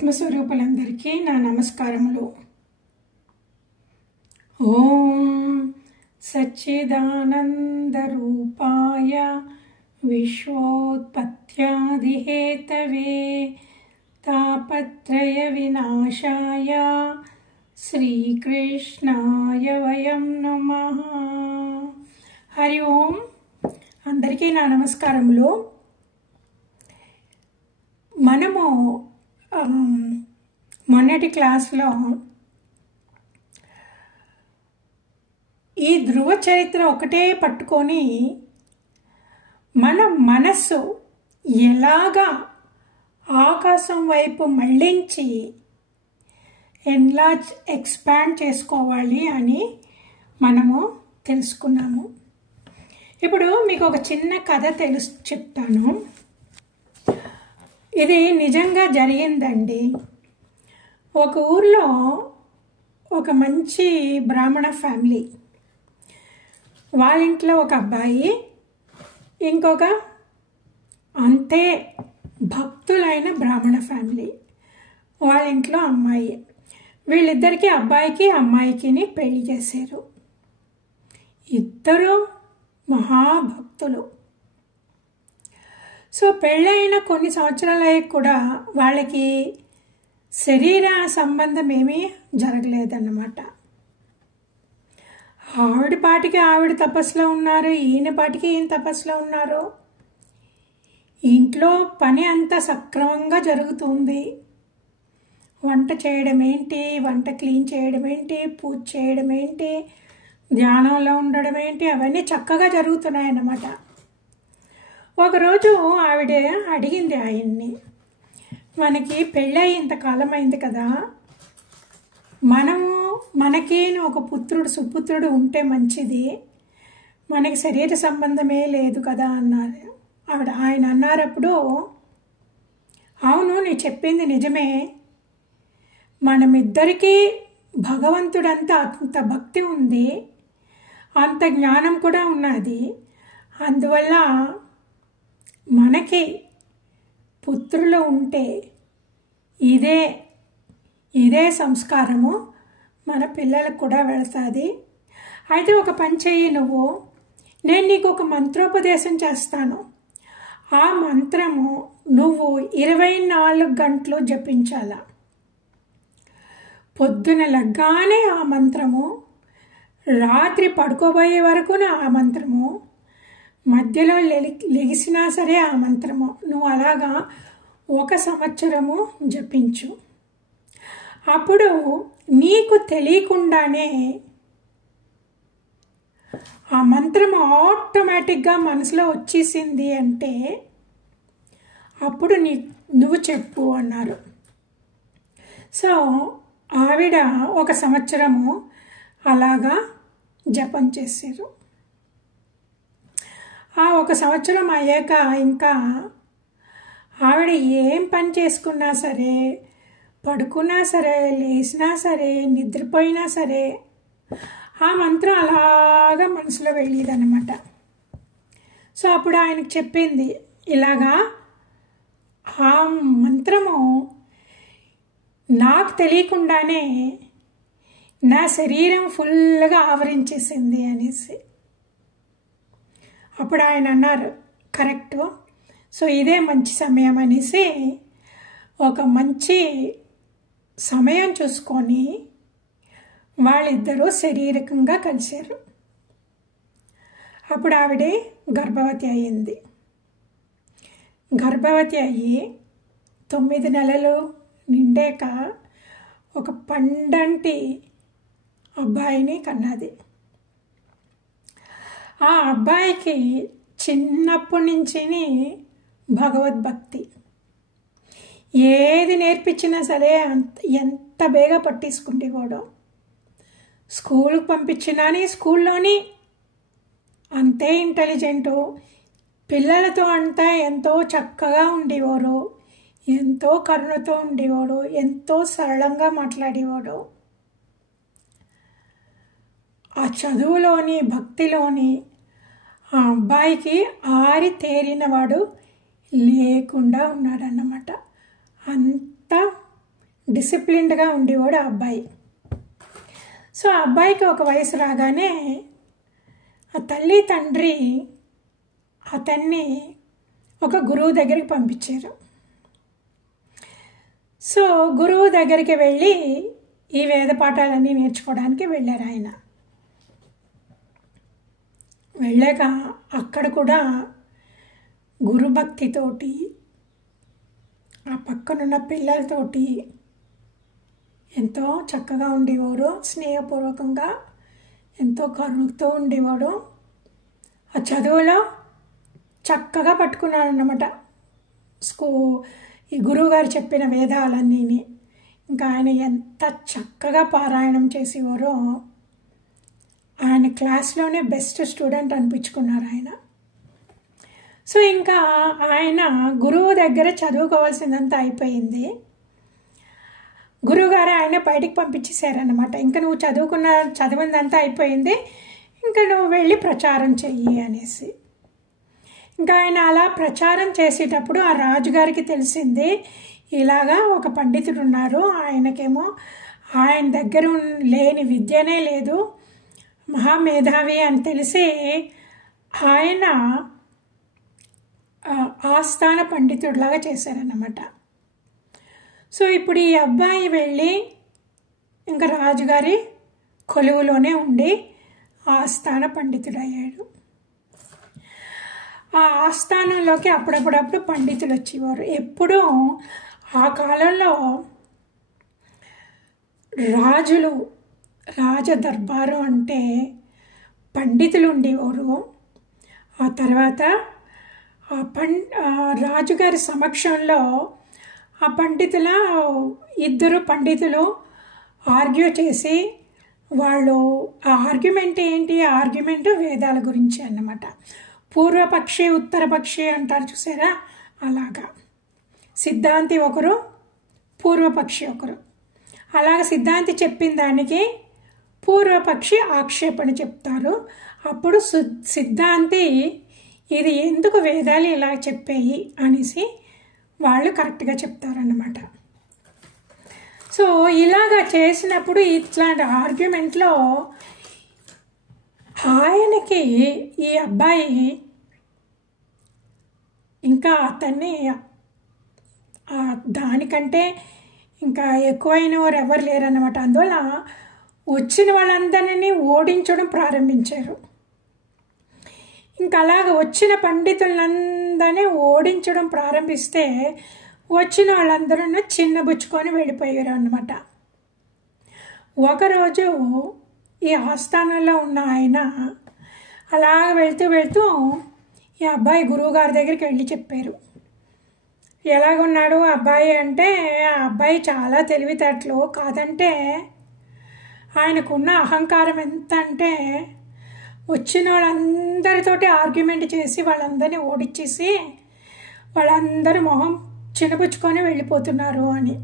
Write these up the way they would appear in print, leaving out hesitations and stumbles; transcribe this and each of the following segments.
ఆత్మస్వరూపులందరికీ నా నమస్కారములు. ఓం సచ్చిదానంద రూపాయ విశ్వోత్పత్యాదిహేతవే తాపత్రయ వినాశాయ శ్రీకృష్ణాయ వయం నమః. హరి ఓం. అందరికీ నా నమస్కారములు. మనము మొన్నటి క్లాస్లో ఈ ధ్రువ చరిత్ర ఒకటే పట్టుకొని మన మనస్సు ఎలాగా ఆకాశం వైపు మళ్ళించి ఎన్లార్జ్ ఎక్స్పాండ్ చేసుకోవాలి అని మనము తెలుసుకున్నాము. ఇప్పుడు మీకు ఒక చిన్న కథ చెప్తాను. ఇది నిజంగా జరిగిందండి. ఒక ఊర్లో ఒక మంచి బ్రాహ్మణ ఫ్యామిలీ, వాళ్ళ ఇంట్లో ఒక అబ్బాయి, ఇంకొక అంతే భక్తులైన బ్రాహ్మణ ఫ్యామిలీ, వాళ్ళ ఇంట్లో అమ్మాయి. వీళ్ళిద్దరికీ, అబ్బాయికి అమ్మాయికి పెళ్లి చేశారు. ఇద్దరు మహాభక్తులు. సో పెళ్ళైన కొన్ని సంవత్సరాలయ్యి కూడా వాళ్ళకి శరీర సంబంధం ఏమీ జరగలేదన్నమాట. ఆవిడ పాటికి ఆవిడ తపస్సులో ఉన్నారు, ఈయన పాటికి ఈయన తపస్సులో ఉన్నారు. ఇంట్లో పని అంతా సక్రమంగా జరుగుతుంది. వంట చేయడం ఏంటి, వంట క్లీన్ చేయడం ఏంటి, పూజ చేయడం ఏంటి, ధ్యానంలో ఉండడం ఏంటి, అవన్నీ చక్కగా జరుగుతున్నాయి అన్నమాట. ఒకరోజు ఆవిడ అడిగింది ఆయన్ని, మనకి పెళ్ళి ఇంతకాలం అయింది కదా, మనకి ఒక పుత్రుడు సుపుత్రుడు ఉంటే మంచిది, మనకి శరీర సంబంధమే లేదు కదా అన్నారు ఆయన అన్నారు. అప్పుడు, అవును, నీ చెప్పింది నిజమే, మనమిద్దరికీ భగవంతుడంతా అంత భక్తి ఉంది, అంత జ్ఞానం కూడా ఉన్నది. అందువల్ల మనకి పుత్రులు ఉంటే ఇదే సంస్కారము మన పిల్లలకు కూడా వెళుతుంది. అయితే ఒక పని చెయ్యి, నేను నీకు ఒక మంత్రోపదేశం చేస్తాను. ఆ మంత్రము నువ్వు 24 గంటలు జపించాల. పొద్దున లగ్గానే ఆ మంత్రము, రాత్రి పడుకోబోయే వరకు ఆ మంత్రము, మధ్యలో లెగిసినా సరే ఆ మంత్రము, నువ్వు అలాగా 1 సంవత్సరము జపించు. అప్పుడు నీకు తెలియకుండానే ఆ మంత్రము ఆటోమేటిక్గా మనసులో వచ్చేసింది అంటే అప్పుడు నువ్వు చెప్పు అన్నారు. సో ఆవిడ 1 సంవత్సరము అలాగా జపం చేశారు. ఆ 1 సంవత్సరం అయ్యాక ఇంకా ఆవిడ ఏం పని చేసుకున్నా సరే, పడుకున్నా సరే, లేచినా సరే, నిద్రపోయినా సరే, ఆ మంత్రం అలాగా మనసులో వెళ్ళేదన్నమాట. సో అప్పుడు ఆయనకు చెప్పింది, ఇలాగా ఆ మంత్రము నాకు తెలియకుండానే నా శరీరం ఫుల్గా ఆవరించేసింది అనేసి. అప్పుడు ఆయన అన్నారు, కరెక్ట్, సో ఇదే మంచి సమయం అనేసి ఒక మంచి సమయం చూసుకొని వాళ్ళిద్దరూ శారీరకంగా కలిశారు. అప్పుడు ఆవిడే గర్భవతి అయ్యింది. గర్భవతి అయ్యి 9 నెలలు నిండాక ఒక పండంటి అబ్బాయిని కన్నది. ఆ అబ్బాయికి చిన్నప్పటి నుంచి భగవద్భక్తి, ఏది నేర్పించినా సరే ఎంత బేగా పట్టించుకుంటేవాడు. స్కూల్కి పంపించినా స్కూల్లోని అంతే ఇంటెలిజెంటు, పిల్లలతో అంతా ఎంతో చక్కగా ఉండేవాడు, ఎంతో కరుణతో ఉండేవాడు, ఎంతో సరళంగా మాట్లాడేవాడు. ఆ చదువులోని భక్తిలోని ఆ అబ్బాయికి ఆరితేరినవాడు లేకుండా ఉన్నాడన్నమాట. అంత డిసిప్లిన్డ్గా ఉండేవాడు ఆ అబ్బాయి. సో ఆ అబ్బాయికి ఒక వయసు రాగానే ఆ తల్లి తండ్రి అతన్ని ఒక గురువు దగ్గరికి పంపించారు. సో గురువు దగ్గరికి వెళ్ళి ఈ వేద పాఠాలన్నీ నేర్చుకోవడానికి వెళ్ళారు ఆయన. వెళ్ళాక అక్కడ కూడా గురుభక్తితోటి ఆ పక్కనున్న పిల్లలతోటి ఎంతో చక్కగా ఉండేవారు, స్నేహపూర్వకంగా ఎంతో కరుణతో ఉండేవాడు. ఆ చదువులో చక్కగా పట్టుకున్నాడు అన్నమాట ఈ గురువుగారు చెప్పిన వేదాలన్నీని. ఇంకా ఆయన ఎంత చక్కగా పారాయణం చేసేవారో ఆయన క్లాస్లోనే బెస్ట్ స్టూడెంట్ అనిపించుకున్నారు ఆయన. సో ఇంకా ఆయన గురువు దగ్గర చదువుకోవాల్సిందంతా అయిపోయింది. గురువుగారు ఆయన బయటికి పంపించేశారన్నమాట. ఇంకా నువ్వు చదివిందంతా అయిపోయింది, ఇంకా నువ్వు వెళ్ళి ప్రచారం చెయ్యి అనేసి. ఇంకా ఆయన అలా ప్రచారం చేసేటప్పుడు ఆ రాజుగారికి తెలిసింది ఇలాగా ఒక పండితుడు ఉన్నారు, ఆయనకేమో ఆయన దగ్గర లేని విద్యనే లేదు, మహామేధావి అని తెలిసి ఆయన ఆస్థాన పండితుడిలాగా చేశారన్నమాట. సో ఇప్పుడు ఈ అబ్బాయి వెళ్ళి ఇంకా రాజుగారి కొలువులోనే ఉండి ఆస్థాన పండితుడయ్యాడు. ఆ ఆస్థానంలోకి అప్పుడప్పుడు పండితులు వచ్చేవారు. ఎప్పుడూ ఆ కాలంలో రాజదర్బారు అంటే పండితులు ఉండేవారు. ఆ తర్వాత రాజుగారి సమక్షంలో ఆ ఇద్దరు పండితులు ఆర్గ్యూ చేసి వాళ్ళు ఆ ఆర్గ్యుమెంట్ ఏంటి? ఆ ఆర్గ్యుమెంట్ వేదాల గురించి అన్నమాట. పూర్వపక్షి ఉత్తరపక్షి అంటారు చూసారా, అలాగా సిద్ధాంతి ఒకరు, పూర్వపక్షి ఒకరు. అలాగ సిద్ధాంతి చెప్పిన దానికి పూర్వపక్షి ఆక్షేపణ చెప్తారు. అప్పుడు సిద్ధాంతి ఇది ఎందుకు వేదాలు ఇలా చెప్పాయి అనేసి వాళ్ళు కరెక్ట్గా చెప్తారన్నమాట. సో ఇలాగా చేసినప్పుడు ఇట్లాంటి ఆర్గ్యుమెంట్లో ఆయనకి ఈ అబ్బాయి ఇంకా అతన్ని దానికంటే ఇంకా ఎక్కువైన వారు ఎవరు లేరన్నమాట. అందువల్ల వచ్చిన వాళ్ళందరినీ ఓడించడం ప్రారంభించారు. ఇంకా అలాగ వచ్చిన పండితులందరినీ ఓడించడం ప్రారంభిస్తే వచ్చిన వాళ్ళందరూ చిన్నబుచ్చుకొని వెళ్ళిపోయారు అన్నమాట. ఒకరోజు ఈ ఆస్థానంలో ఉన్న ఆయన అలాగ వెళ్తూ ఈ అబ్బాయి గురువుగారి దగ్గరికి వెళ్ళి చెప్పారు. ఎలాగున్నాడు అబ్బాయి అంటే, ఆ అబ్బాయి చాలా తెలివితేటలు, కాదంటే ఆయనకున్న అహంకారం ఎంత అంటే వచ్చిన వాళ్ళందరితోటి ఆర్గ్యుమెంట్ చేసి వాళ్ళందరినీ ఓడించేసి వాళ్ళందరూ మొహం చిన్నపుచ్చుకొని వెళ్ళిపోతున్నారు అని.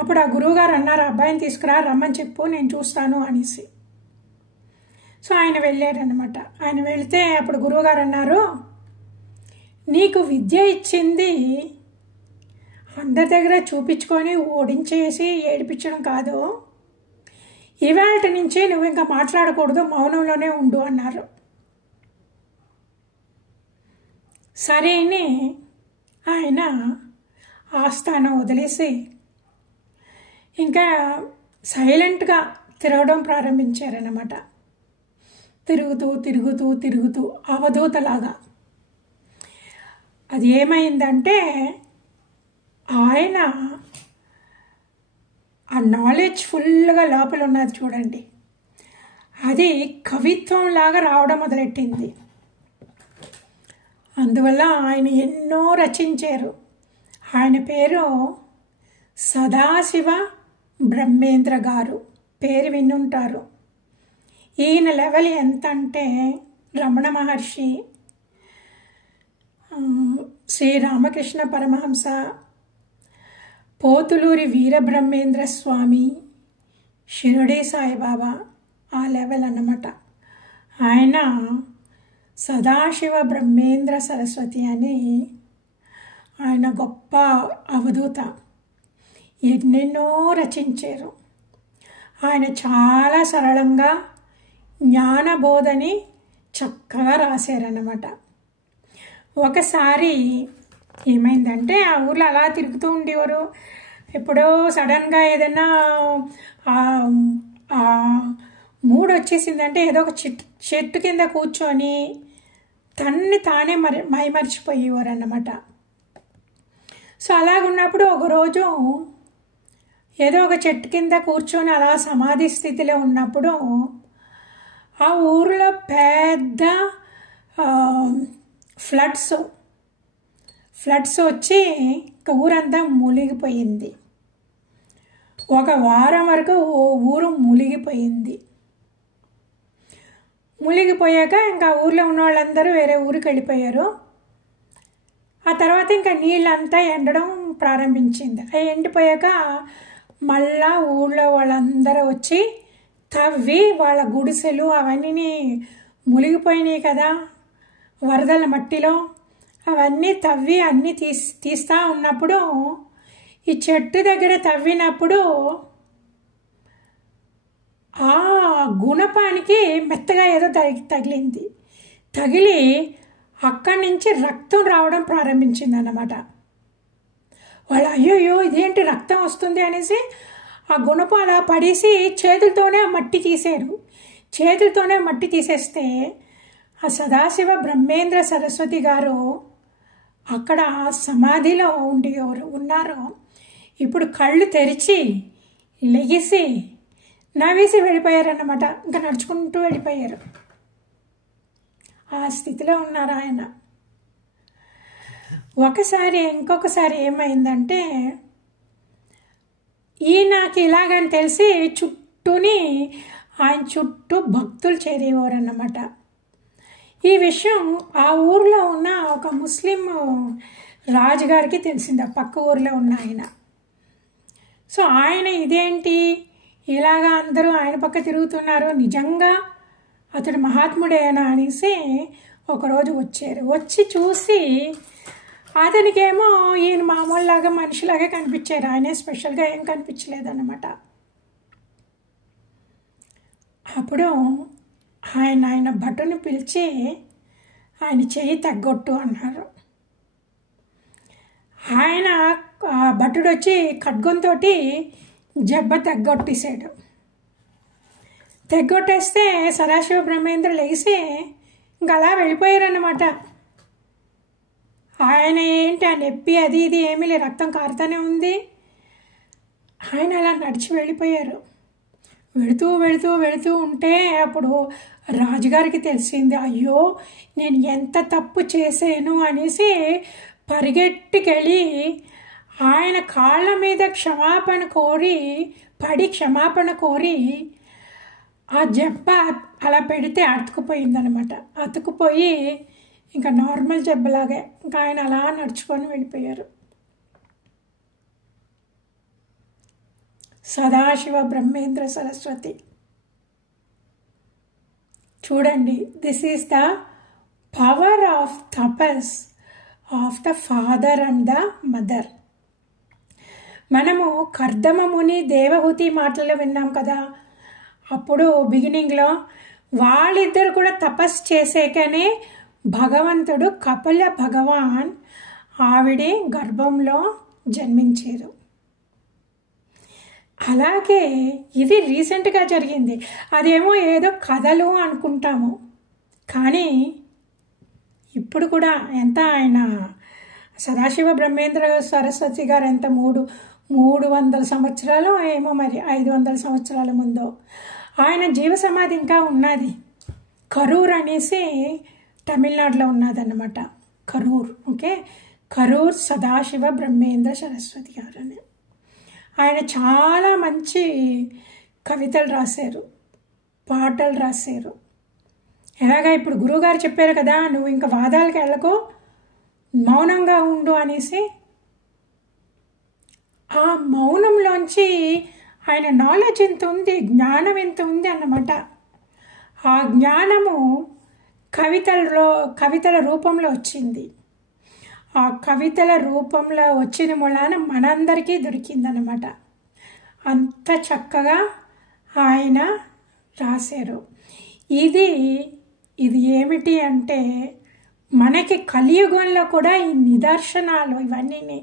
అప్పుడు ఆ గురువుగారు అన్నారు, అబ్బాయిని తీసుకురా, రమ్మని చెప్పు, నేను చూస్తాను అనేసి. సో ఆయన వెళ్ళారనమాట. ఆయన వెళితే అప్పుడు గురువుగారు అన్నారు, నీకు విద్య ఇచ్చింది అందరి దగ్గర చూపించుకొని ఓడించేసి ఏడిపించడం కాదు, ఇవాళ నుంచి నువ్వు ఇంకా మాట్లాడకూడదు, మౌనంలోనే ఉండు అన్నారు. సరే అని ఆయన ఆస్థానం వదిలేసి ఇంకా సైలెంట్గా తిరగడం ప్రారంభించారన్నమాట. తిరుగుతూ అవధూతలాగా. అది ఏమైందంటే ఆయన ఆ నాలెడ్జ్ ఫుల్గా లోపల ఉన్నది చూడండి, అది కవిత్వంలాగా రావడం మొదలెట్టింది. అందువల్ల ఆయన ఎన్నో రచించారు. ఆయన పేరు సదాశివ బ్రహ్మేంద్ర గారు, పేరు విన్నుంటారు. ఈయన లెవెల్ ఎంత అంటే రమణ మహర్షి, శ్రీరామకృష్ణ పరమహంస, పోతులూరి వీరబ్రహ్మేంద్ర స్వామి, షిరిడి సాయిబాబా, ఆ లెవెల్ అన్నమాట. ఆయన సదాశివ బ్రహ్మేంద్ర సరస్వతి అని ఆయన గొప్ప అవధూత. ఎన్నెన్నో రచించారు. ఆయన చాలా సరళంగా జ్ఞానబోధని చక్కగా రాశారన్నమాట. ఒకసారి ఏమైందంటే ఆ ఊర్లో అలా తిరుగుతూ ఉండేవారు. ఎప్పుడో సడన్గా ఏదైనా మూడ్ వచ్చేసిందంటే ఏదో ఒక చెట్టు కింద కూర్చొని తన్ని తానే మైమర్చిపోయేవారు అన్నమాట. సో అలాగున్నప్పుడు ఒకరోజు ఏదో ఒక చెట్టు కింద కూర్చొని అలా సమాధి స్థితిలో ఉన్నప్పుడు ఆ ఊరిలో పెద్ద ఫ్లడ్స్ వచ్చి ఊరంతా మునిగిపోయింది. ఒక వారం వరకు ఊరు మునిగిపోయాక ఇంకా ఊర్లో ఉన్న వాళ్ళందరూ వేరే ఊరికి వెళ్ళిపోయారు. ఆ తర్వాత ఇంకా నీళ్ళంతా ఎండడం ప్రారంభించింది. అవి ఎండిపోయాక మళ్ళా ఊళ్ళో వాళ్ళందరూ వచ్చి తవ్వి వాళ్ళ గుడిసెలు అవన్నీ మునిగిపోయినాయి కదా వరదల మట్టిలో, అవన్నీ తవ్వి అన్నీ తీస్తూ ఉన్నప్పుడు ఈ చెట్టు దగ్గర తవ్వినప్పుడు ఆ గుణపానికి మెత్తగా ఏదో తగిలి అక్కడి నుంచి రక్తం రావడం ప్రారంభించింది అన్నమాట. వాళ్ళు అయ్యోయ్యో ఇదేంటి రక్తం వస్తుంది అనేసి ఆ గుణపం అలా పడేసి చేతులతోనే మట్టి తీసేస్తే ఆ సదాశివ బ్రహ్మేంద్ర సరస్వతి గారు అక్కడ సమాధిలో ఉన్నారు. ఇప్పుడు కళ్ళు తెరిచి లెగిసి నవ్వేసి వెళ్ళిపోయారన్నమాట. ఇంకా నడుచుకుంటూ వెళ్ళిపోయారు. ఆ స్థితిలో ఉన్నారు ఆయన. ఇంకొకసారి ఏమైందంటే ఈయనకి ఇలాగని తెలిసి ఆయన చుట్టూ భక్తులు చేరేవారు అన్నమాట. ఈ విషయం ఆ ఊర్లో ఉన్న ఒక ముస్లిం రాజుగారికి తెలిసింది, ఆ పక్క ఊర్లో ఉన్న ఆయన. సో ఆయన ఇదేంటి ఇలాగా అందరూ ఆయన పక్క తిరుగుతున్నారు, నిజంగా అతడు మహాత్ముడేనా అనేసి ఒకరోజు వచ్చి చూసి అతనికేమో ఈయన మామూలులాగా మనిషిలాగే కనిపించారు. ఆయనే స్పెషల్గా ఏం కనిపించలేదన్నమాట. అప్పుడు ఆయన భటుని పిలిచి ఆయన చెయ్యి తగ్గొట్టు అన్నారు. ఆయన ఆ భటుడు వచ్చి ఖడ్గంతో జబ్బ తెగ్గొట్టేస్తే సదాశివ బ్రహ్మేంద్ర లేచి ఇంకా అలా వెళ్ళిపోయారన్నమాట. ఆయన ఏంటి ఆ నొప్పి అది ఇది ఏమీ లేదు, రక్తం కారుతూనే ఉంది. ఆయన అలా నడిచి వెళ్ళిపోయారు. వెళుతూ ఉంటే అప్పుడు రాజుగారికి తెలిసింది, అయ్యో నేను ఎంత తప్పు చేశాను అనేసి పరిగెట్టుకెళ్ళి ఆయన కాళ్ళ మీద క్షమాపణ కోరి ఆ జబ్బ అలా పెడితే అతుకుపోయిందనమాట. అతుకుపోయి ఇంకా నార్మల్ జబ్బలాగే ఇంకా ఆయన అలా నడుచుకొని వెళ్ళిపోయారు. సదాశివ బ్రహ్మేంద్ర సరస్వతి చూడండి, this is the power of tapas of the father and the mother. మనము కర్దమ ముని దేవహూతి మాటలు విన్నాం కదా, అప్పుడు బిగినింగ్లో వాళ్ళిద్దరు కూడా తపస్సు చేసేకనే భగవంతుడు కపిల భగవాన్ ఆవిడ గర్భంలో జన్మించారు. అలాగే ఇది రీసెంట్గా జరిగింది. అదేమో ఏదో కథలు అనుకుంటాము, కానీ ఇప్పుడు కూడా ఎంత ఆయన సదాశివ బ్రహ్మేంద్ర సరస్వతి గారు ఎంత 300 సంవత్సరాలు ఏమో మరి 500 సంవత్సరాల ముందో ఆయన జీవ సమాధి ఇంకా ఉన్నది. కరూర్ అనేసి తమిళనాడులో ఉన్నదన్నమాట. కరూర్ సదాశివ బ్రహ్మేంద్ర సరస్వతి గారు అని ఆయన చాలా మంచి కవితలు రాశారు, పాటలు రాశారు. ఎలాగా ఇప్పుడు గురువుగారు చెప్పారు కదా, నువ్వు ఇంకా వాదాలకు వెళ్ళకు, మౌనంగా ఉండు అనేసి. ఆ మౌనంలోంచి ఆయన నాలెడ్జ్ ఎంత ఉంది, జ్ఞానం ఎంత ఉంది అన్నమాట. ఆ జ్ఞానము కవితల రూపంలో వచ్చింది. ఆ కవితల రూపంలో వచ్చిన మూలాన మనందరికీ దొరికిందనమాట. అంత చక్కగా ఆయన రాశారు. ఇది ఏమిటి అంటే మనకి కలియుగంలో కూడా ఈ నిదర్శనాలు ఇవన్నీ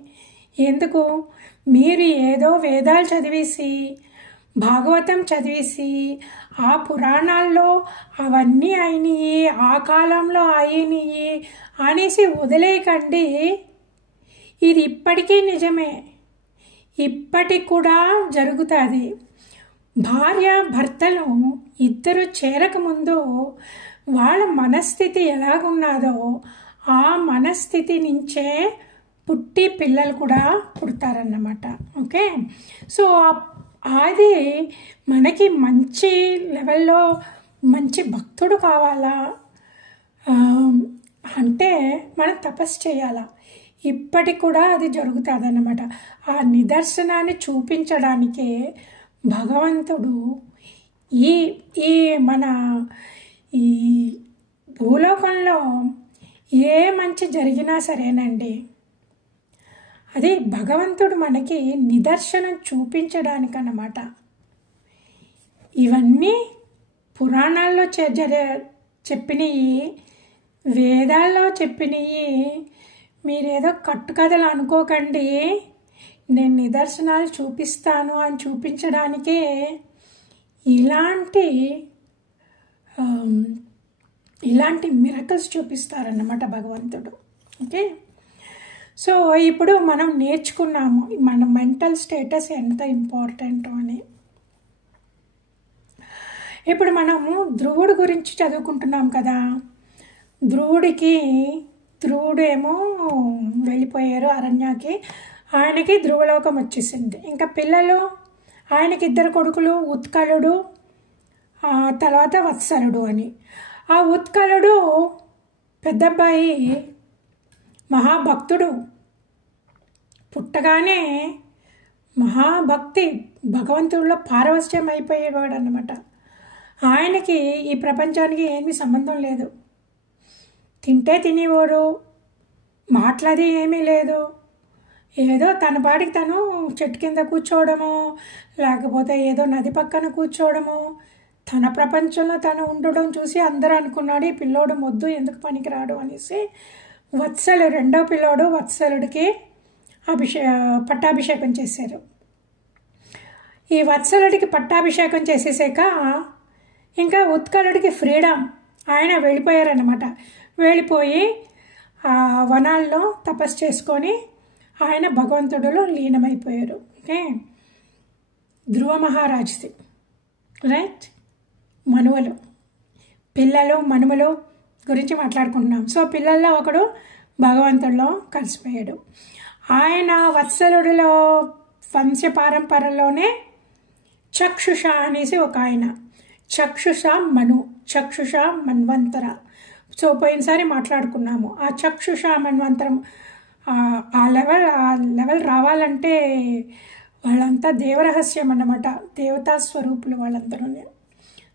ఎందుకు, మీరు ఏదో వేదాలు చదివేసి భాగవతం చదివేసి ఆ పురాణాల్లో అవన్నీ అయినాయి, ఆ కాలంలో అయినాయి అనేసి వదిలేయకండి. ఇది ఇప్పటికీ నిజమే, ఇప్పటికి కూడా జరుగుతుంది. భార్య భర్తలు ఇద్దరు చేరకముందు వాళ్ళ మనస్థితి ఎలాగున్నదో ఆ మనస్థితి నుంచే పుట్టి పిల్లలు కూడా పుడతారన్నమాట. ఓకే, సో అది మనకి మంచి లెవెల్లో మంచి భక్తుడు కావాలా అంటే మనం తపస్సు చేయాలా. ఇప్పటికి కూడా అది జరుగుతుంది అన్నమాట. ఆ నిదర్శనాన్ని చూపించడానికే భగవంతుడు ఈ మన ఈ భూలోకంలో ఏ మంచి జరిగినా సరేనండి, అది భగవంతుడు మనకి నిదర్శనం చూపించడానికన్నమాట. ఇవన్నీ పురాణాల్లో చెప్పినవి, వేదాల్లో చెప్పినవి మీరేదో కట్టుకథలు అనుకోకండి. నేను నిదర్శనాలు చూపిస్తాను అని చూపించడానికే ఇలాంటి మిరకల్స్ చూపిస్తారన్నమాట భగవంతుడు. ఓకే, సో ఇప్పుడు మనం నేర్చుకున్నాము మన మెంటల్ స్టేటస్ ఎంత ఇంపార్టెంట్ అని. ఇప్పుడు మనము ధ్రువుడు గురించి చదువుకుంటున్నాం కదా. ధ్రువుడు ఏమో వెళ్ళిపోయారు అరణ్యాకి. ఆయనకి ధ్రువలోకం వచ్చేసింది. ఇంకా పిల్లలు, ఆయనకి 2 కొడుకులు, ఉత్కలుడు తర్వాత వత్సలుడు అని. ఆ ఉత్కలుడు పెద్దబ్బాయి మహాభక్తుడు, పుట్టగానే మహాభక్తి, భగవంతుడిలో పారవశ్యం అయిపోయేవాడు అన్నమాట. ఆయనకి ఈ ప్రపంచానికి ఏమీ సంబంధం లేదు. తింటే తినేవాడు, మాట్లాడి ఏమీ లేదు. ఏదో తన పాటికి తను చెట్టు కింద కూర్చోవడము, లేకపోతే ఏదో నది పక్కన కూర్చోవడము, తన ప్రపంచంలో తను ఉండడం చూసి అందరూ అనుకున్నాడు ఈ పిల్లోడు మొద్దు, ఎందుకు పనికిరాడు అనేసి రెండో పిల్లోడు వత్సలుడికి పట్టాభిషేకం చేశారు. ఈ వత్సలుడికి పట్టాభిషేకం చేసేసాక ఇంకా ఉత్కలుడికి ఫ్రీడమ్, ఆయన వెళ్ళిపోయారన్నమాట. వెళ్ళిపోయి ఆ వనాల్లో తపస్సు చేసుకొని ఆయన భగవంతుడిలో లీనమైపోయారు. ఓకే, ధ్రువ మహారాజుది రైట్. మనువలు, పిల్లలు మనుమలు గురించి మాట్లాడుకుంటున్నాం. సో పిల్లల్లో ఒకడు భగవంతుడిలో కలిసిపోయాడు. ఆయన వత్సలుడిలో వంశపారంపరలోనే చక్షుష అనేసి ఒక ఆయన, చక్షుష చక్షుష మన్వంతర. సో పోయినసారి మాట్లాడుకున్నాము. ఆ చక్షుష మన్వంతరం ఆ లెవెల్ రావాలంటే వాళ్ళంతా దేవరహస్యం అన్నమాట, దేవతా స్వరూపులు వాళ్ళందరూ.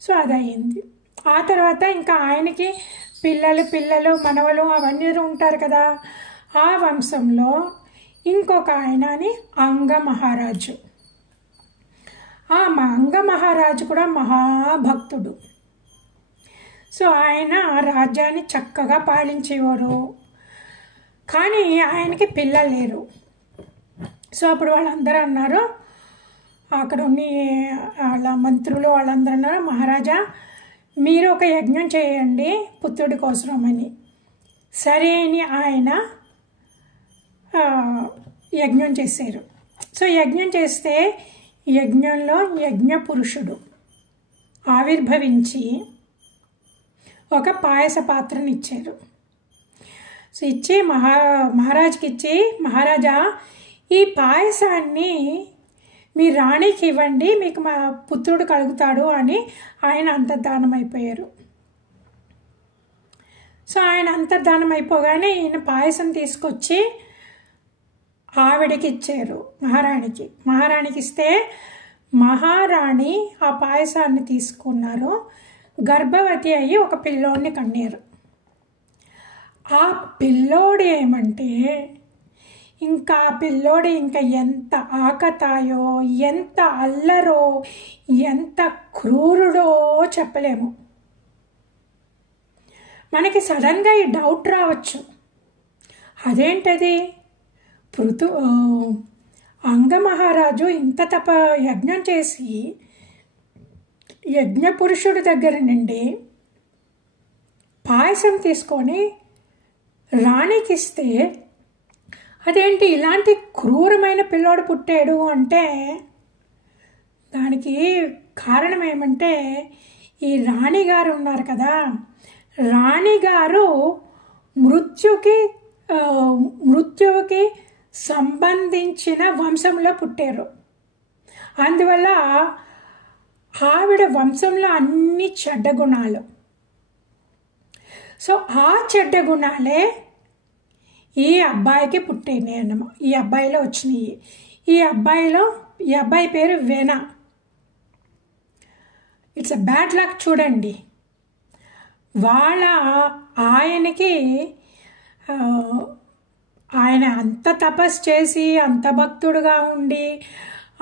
సో అది అయ్యింది. ఆ తర్వాత ఇంకా ఆయనకి పిల్లలు మనవలు అవన్నీ ఉంటారు కదా. ఆ వంశంలో ఇంకొక ఆయన అని అంగ మహారాజు. ఆ అంగ మహారాజు కూడా మహాభక్తుడు. సో ఆయన రాజ్యాన్ని చక్కగా పాలించేవారు. కానీ ఆయనకి పిల్లలు లేరు. సో అప్పుడు వాళ్ళందరూ అన్నారు, అక్కడ ఉన్న వాళ్ళ మంత్రులు వాళ్ళందరూ అన్నారు, మహారాజా మీరు ఒక యజ్ఞం చేయండి పుత్రుడి కోసమని. సరే అని ఆయన యజ్ఞం చేశారు. సో యజ్ఞం చేస్తే యజ్ఞంలో యజ్ఞ పురుషుడు ఆవిర్భవించి ఒక పాయస పాత్రని ఇచ్చారు. సో ఇచ్చి మహారాజుకి ఇచ్చి, మహారాజా ఈ పాయసాన్ని మీ రాణికి ఇవ్వండి, మీకు మా పుత్రుడు కలుగుతాడు అని ఆయన అంతర్ధానం అయిపోయారు. సో ఆయన అంతర్ధానం అయిపోగానే ఈయన పాయసం తీసుకొచ్చి ఆవిడకి ఇచ్చారు, మహారాణికి ఇస్తే మహారాణి ఆ పాయసాన్ని తీసుకున్నారు, గర్భవతి అయ్యి ఒక పిల్లోడిని కన్నారు. ఆ పిల్లోడు ఏమంటే ఇంకా పిల్లోడు ఇంకా ఎంత ఆకతాయో, ఎంత అల్లరో, ఎంత క్రూరుడో చెప్పలేము. మనకి సడన్గా ఈ డౌట్ రావచ్చు, అదేంటది అంగమహారాజు ఇంత యజ్ఞం చేసి యజ్ఞపురుషుడి దగ్గర నుండి పాయసం తీసుకొని రాణికిస్తే అదేంటి ఇలాంటి క్రూరమైన పిల్లోడు పుట్టాడు అంటే దానికి కారణం ఏమంటే ఈ రాణిగారు ఉన్నారు కదా, రాణిగారు మృత్యువుకి సంబంధించిన వంశంలో పుట్టారు. అందువల్ల ఆవిడ వంశంలో అన్ని చెడ్డ గుణాలు. సో ఆ చెడ్డ గుణాలే ఈ అబ్బాయికి పుట్టినాయి అన్నమా, ఈ అబ్బాయిలో వచ్చినాయి. ఈ అబ్బాయి పేరు వేనా. ఇట్స్ అ బ్యాడ్ లక్ చూడండి. ఆయన అంత తపస్సు చేసి అంత భక్తుడుగా ఉండి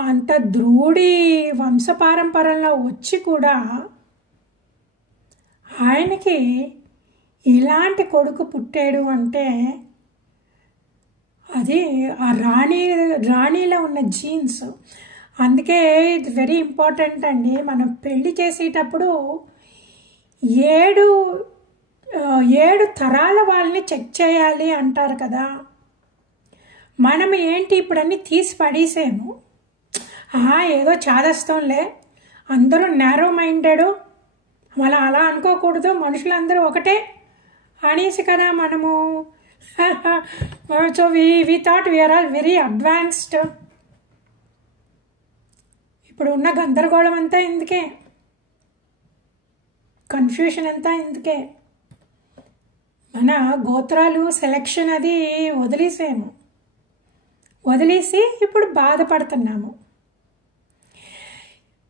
అంత ద్రోడి వంశపారంపరంలో వచ్చి కూడా ఆయనకి ఇలాంటి కొడుకు పుట్టాడు అంటే అది ఆ రాణిలో ఉన్న జీన్స్. అందుకే ఇది వెరీ ఇంపార్టెంట్ అండి. మనం పెళ్లి చేసేటప్పుడు 7 తరాల వాళ్ళని చెక్ చేయాలి అంటారు కదా. మనం ఏంటి ఇప్పుడన్నీ తీసి పడేసాము. ఏదో చాదస్తంలే, అందరూ నేరో మైండెడ్, మనం అలా అనుకోకూడదు, మనుషులందరూ ఒకటే అనేసి కదా మనము. So we thought we are all very advanced. ఇప్పుడు ఉన్న గందరగోళం అంతా ఇందుకే, కన్ఫ్యూషన్ అంతా ఇందుకే. మన గోత్రాలు సెలెక్షన్ అది వదిలేసి ఇప్పుడు బాధపడుతున్నాము.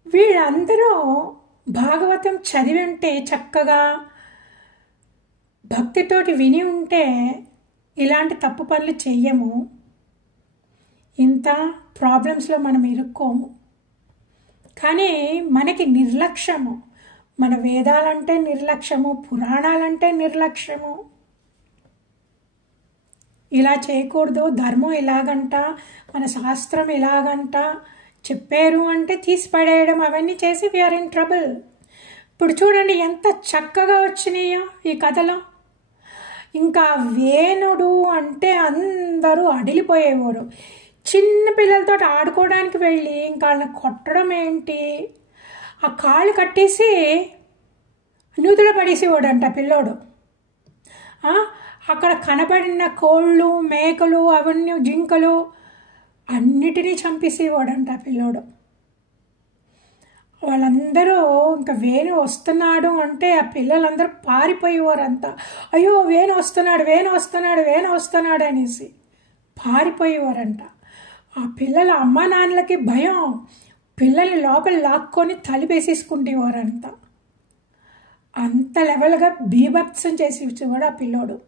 వీళ్ళందరూ భాగవతం చదివి ఉంటే, చక్కగా భక్తితోటి విని ఉంటే ఇలాంటి తప్పు పనులు చెయ్యము, ఇంత ప్రాబ్లమ్స్లో మనం ఇరుక్కోము. కానీ మనకి నిర్లక్ష్యము, మన వేదాలంటే నిర్లక్ష్యము, పురాణాలంటే నిర్లక్ష్యము. ఇలా చేయకూడదు, ధర్మం ఇలాగంట, మన శాస్త్రం ఇలాగంట చెప్పారు అంటే తీసి పడేయడం, అవన్నీ చేసి వీఆర్ ఇన్ ట్రబుల్. ఇప్పుడు చూడండి ఎంత చక్కగా వచ్చినాయో ఈ కథలో. ఇంకా వేణుడు అంటే అందరూ అడిలిపోయేవారు. చిన్న పిల్లలతో ఆడుకోవడానికి వెళ్ళి ఇంకా వాళ్ళని కొట్టడం ఏంటి, ఆ కాళ్ళు కట్టేసి నూతిలో పడేసేవాడంట పిల్లోడు. అక్కడ కనబడిన కోళ్ళు, మేకలు, అవన్నీ జింకలు అన్నిటినీ చంపేసేవాడంట పిల్లోడు. వాళ్ళందరూ ఇంకా వేణు వస్తున్నాడు అంటే ఆ పిల్లలందరూ పారిపోయేవారంతా. అయ్యో వేణు వస్తున్నాడు అనేసి పారిపోయేవారంట. ఆ పిల్లల అమ్మా నాన్నలకి భయం, పిల్లల్ని లోపల లాక్కొని తలిపేసేసుకుంటేవారంట. అంత లెవెల్గా బీభత్సం చేసేవాడు ఆ పిల్లోడు.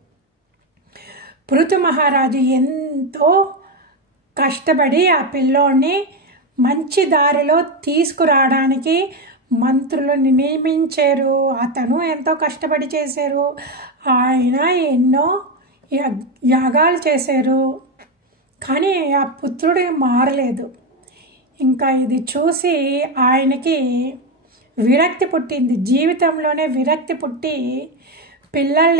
పృథు మహారాజు ఎంతో కష్టపడి ఆ పిల్లోడిని మంచి దారిలో తీసుకురావడానికి మంత్రులను నియమించారు. అతను ఎంతో కష్టపడి చేశారు. ఆయన ఎన్నో యాగాలు చేశారు. కానీ ఆ పుత్రుడు మారలేదు. ఇంకా ఇది చూసి ఆయనకి విరక్తి పుట్టింది, జీవితంలోనే విరక్తి పుట్టి పిల్లలు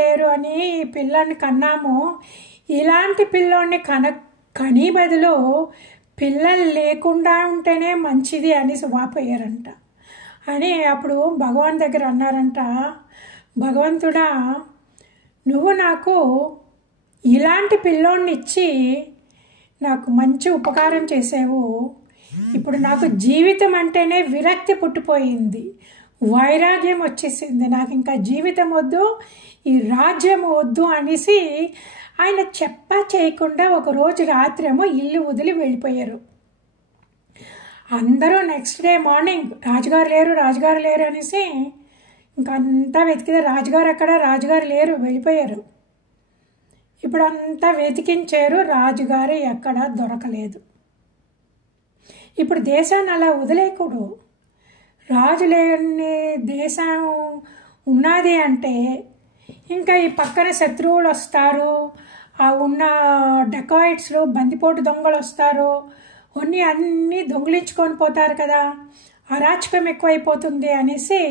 లేరు అని పిల్లాన్ని కన్నాము, ఇలాంటి పిల్లోడిని కనీ బదులు పిల్లలు లేకుండా ఉంటేనే మంచిది అనేసి వాపోయారంట. అని అప్పుడు భగవాన్ దగ్గర అన్నారంట, భగవంతుడా నువ్వు నాకు ఇలాంటి పిల్లోడిని ఇచ్చి నాకు మంచి ఉపకారం చేసావు. ఇప్పుడు నాకు జీవితం అంటేనే విరక్తి పుట్టిపోయింది, వైరాగ్యం వచ్చేసింది, నాకు ఇంకా జీవితం వద్దు, ఈ రాజ్యం వద్దు అనేసి ఆయన చేయకుండా ఒకరోజు రాత్రేమో ఇల్లు వదిలి వెళ్ళిపోయారు. అందరూ నెక్స్ట్ డే మార్నింగ్ రాజుగారు లేరు అనేసి ఇంకంతా వెతికితే రాజుగారు అక్కడ, రాజుగారు లేరు, వెళ్ళిపోయారు. ఇప్పుడు అంతా వెతికించారు, రాజుగారు ఎక్కడ దొరకలేదు. ఇప్పుడు దేశాన్ని అలా వదిలేయకూడదు. రాజు లేని దేశం ఉన్నది అంటే ఇంకా ఈ పక్కన శత్రువులు వస్తారు, ఆ ఉన్న డెకాయిట్స్లు బందిపోటు దొంగలు వస్తారు, అన్నీ దొంగిలించుకొని పోతారు కదా, అరాచకం ఎక్కువైపోతుంది అనేసి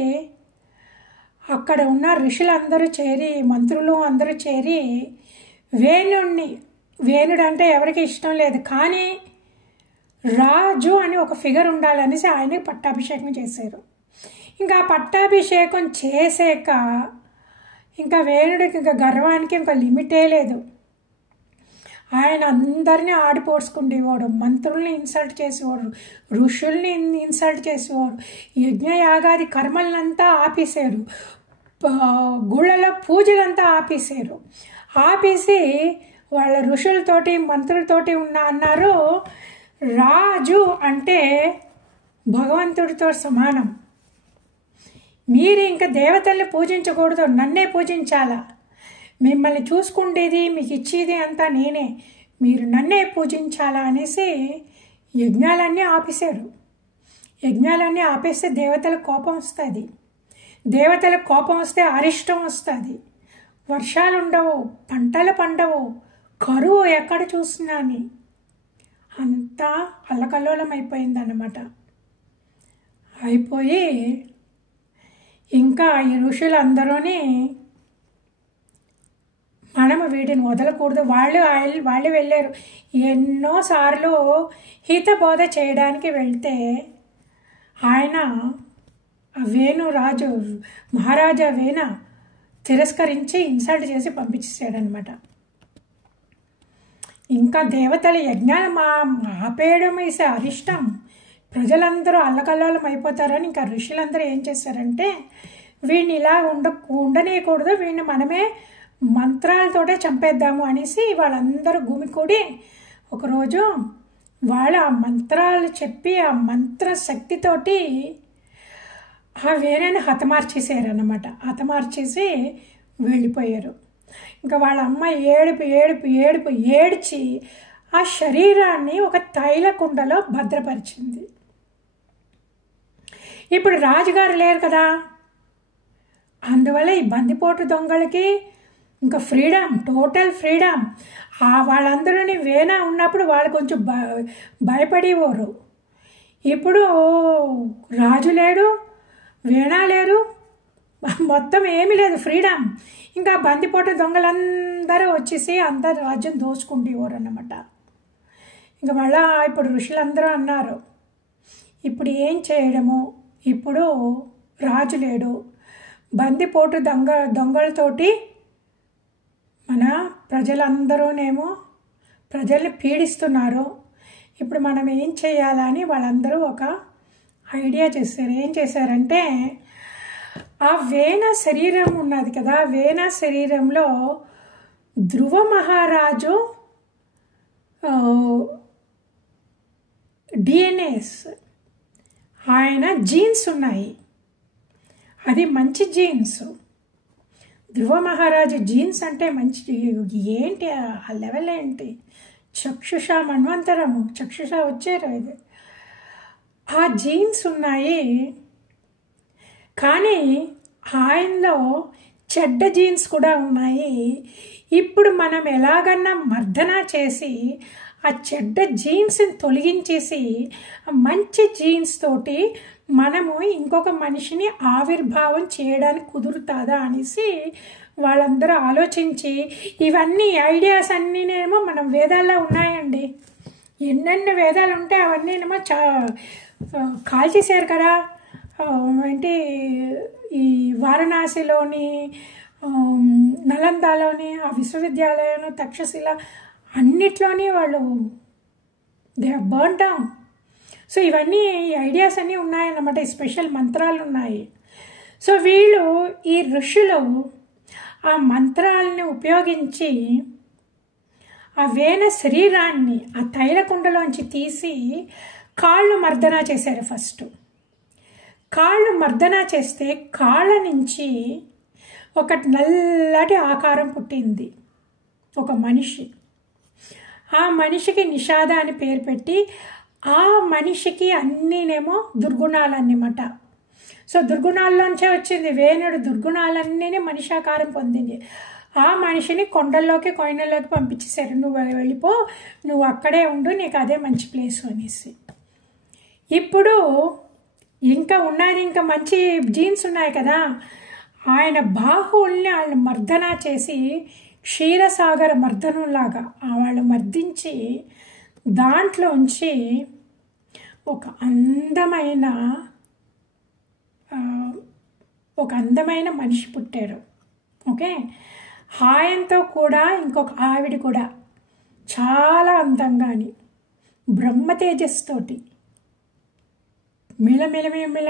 అక్కడ ఉన్న ఋషులందరూ చేరి, మంత్రులు అందరూ చేరి వేణుడు అంటే ఎవరికి ఇష్టం లేదు, కానీ రాజు అని ఒక ఫిగర్ ఉండాలనేసి ఆయనకి పట్టాభిషేకం చేశారు. ఇంకా పట్టాభిషేకం చేసాక ఇంకా వేణుడికి ఇంకా గర్వానికి ఇంకా లిమిటే లేదు. ఆయన అందరినీ ఆడిపోడ్చుకుండేవాడు, మంత్రుల్ని ఇన్సల్ట్ చేసేవాడు, ఋషుల్ని ఇన్సల్ట్ చేసేవాడు, యజ్ఞయాగాది కర్మలంతా ఆపేశారు, గుళ్ళలో పూజలంతా ఆపేశారు. ఆపేసి వాళ్ళ ఋషులతోటి మంత్రులతోటి అన్నారు, రాజు అంటే భగవంతుడితో సమానం, మీరు ఇంకా దేవతల్ని పూజించకూడదు, నన్నే పూజించాలా, మిమ్మల్ని చూసుకుండేది మీకు ఇచ్చేది అంతా నేనే, మీరు నన్నే పూజించాలా అనేసి యజ్ఞాలన్నీ ఆపేశారు. యజ్ఞాలన్నీ ఆపేస్తే దేవతలకు కోపం వస్తుంది, దేవతలకు కోపం వస్తే అరిష్టం వస్తుంది, వర్షాలు ఉండవు, పంటలు పండవు, కరువు ఎక్కడ చూసినా అని అంతా అల్లకల్లోలం అయిపోయిందన్నమాట. అయిపోయి ఇంకా ఈ ఋషులందరూని మనము వీటిని వదలకూడదు, వాళ్ళు వెళ్ళారు. ఎన్నోసార్లు హితబోధ చేయడానికి వెళ్తే ఆయన రాజు మహారాజా వేణ తిరస్కరించి ఇన్సల్ట్ చేసి పంపించేసాడనమాట. ఇంకా దేవతల యజ్ఞాలు ఆపేయడం వేసే అరిష్టం, ప్రజలందరూ అల్లకల్లోలం అయిపోతారని ఇంకా ఋషులందరూ ఏం చేశారంటే వీడిని ఇలా ఉండనేయకూడదు, వీడిని మనమే మంత్రాలతోటే చంపేద్దాము అనేసి వాళ్ళందరూ గుమికూడి ఒకరోజు వాళ్ళు ఆ మంత్రాలు చెప్పి ఆ మంత్ర శక్తితోటి ఆ వేరేని హతమార్చేసారన్నమాట. హతమార్చేసి వెళ్ళిపోయారు. ఇంకా వాళ్ళ అమ్మ ఏడ్చి ఆ శరీరాన్ని ఒక తైల కుండలో భద్రపరిచింది. ఇప్పుడు రాజుగారు లేరు కదా, అందువల్ల ఈ బందిపోటు దొంగలకి ఇంకా ఫ్రీడమ్, టోటల్ ఫ్రీడమ్. వాళ్ళందరూని వేణ ఉన్నప్పుడు వాళ్ళు కొంచెం భయపడేవారు. ఇప్పుడు రాజు లేడు, వీణ లేరు, మొత్తం ఏమీ లేదు, ఫ్రీడమ్. ఇంకా బందిపోటు దొంగలందరూ వచ్చేసి అందరు రాజ్యం దోచుకుంటేవారు అన్నమాట. ఇంకా మళ్ళా ఇప్పుడు ఋషులందరూ అన్నారు, ఇప్పుడు ఏం చేయడము, ఇప్పుడు రాజు లేడు, బందిపోటు దొంగలతోటి మన ప్రజలందరూనేమో ప్రజల్ని పీడిస్తున్నారు, ఇప్పుడు మనం ఏం చేయాలని వాళ్ళందరూ ఒక ఐడియా చేశారు. ఏం చేశారంటే ఆ వేణ శరీరం ఉన్నది కదా, వేణ శరీరంలో ధ్రువ మహారాజు డిఎన్ఏస్ ఆయన జీన్స్ ఉన్నాయి, అది మంచి జీన్స్. ధ్రువ మహారాజు జీన్స్ అంటే మంచి ఏంటి ఆ లెవెల్ ఏంటి, చక్షుష మన్వంతరము, చక్షుష వచ్చారు, ఇది ఆ జీన్స్ ఉన్నాయి. కానీ ఆయనలో చెడ్డ జీన్స్ కూడా ఉన్నాయి. ఇప్పుడు మనం ఎలాగన్నా మర్దన చేసి ఆ చెడ్డ జీన్స్ని తొలగించేసి మంచి జీన్స్ తోటి మనము ఇంకొక మనిషిని ఆవిర్భావం చేయడానికి కుదురుతుందా అనేసి వాళ్ళందరూ ఆలోచించి, ఇవన్నీ ఐడియాస్ అన్నీనేమో మనం వేదాల్లో ఉన్నాయండి, ఎన్నెన్ని వేదాలు ఉంటే అవన్నీనేమో కాల్చేశారు కదా. ఏంటి ఈ వారణాసిలోని, నలందాలోని ఆ విశ్వవిద్యాలయం, తక్షశిల అన్నిట్లోని వాళ్ళు they have burn down. So ఇవన్నీ ఈ ఐడియాస్ అన్నీ ఉన్నాయన్నమాట, ఈ స్పెషల్ మంత్రాలు ఉన్నాయి. సో వీళ్ళు ఈ ఋషులు ఆ మంత్రాలని ఉపయోగించి ఆ వేణ శరీరాన్ని ఆ తైలకుండలోంచి తీసి కాళ్ళు మర్దన చేశారు. ఫస్ట్ కాళ్ళు మర్దన చేస్తే కాళ్ళ నుంచి ఒక నల్లటి ఆకారం పుట్టింది, ఒక మనిషి. ఆ మనిషికి నిషాద అని పేరు పెట్టి, ఆ మనిషికి అన్నీనేమో దుర్గుణాలన్నమాట. సో దుర్గుణాల్లోంచే వచ్చింది. వేణుడు దుర్గుణాలన్నీ మనిషాకారం పొందింది. ఆ మనిషిని కొండల్లోకి కోయినల్లోకి పంపించేశారు. నువ్వు వెళ్ళిపో, నువ్వు అక్కడే ఉండు, నీకు అదే మంచి ప్లేస్ అనేసి. ఇప్పుడు ఇంకా ఉన్నది, ఇంకా మంచి జీన్స్ ఉన్నాయి కదా. ఆయన బాహువుల్ని వాళ్ళు మర్దన చేసి క్షీరసాగర మర్దనంలాగా వాళ్ళు మర్దించి దాంట్లోంచి ఒక అందమైన మనిషి పుట్టారు. ఓకే, ఆయనతో కూడా ఇంకొక ఆవిడ కూడా చాలా అందంగాని బ్రహ్మ తేజస్తోటి మిలమిలమిల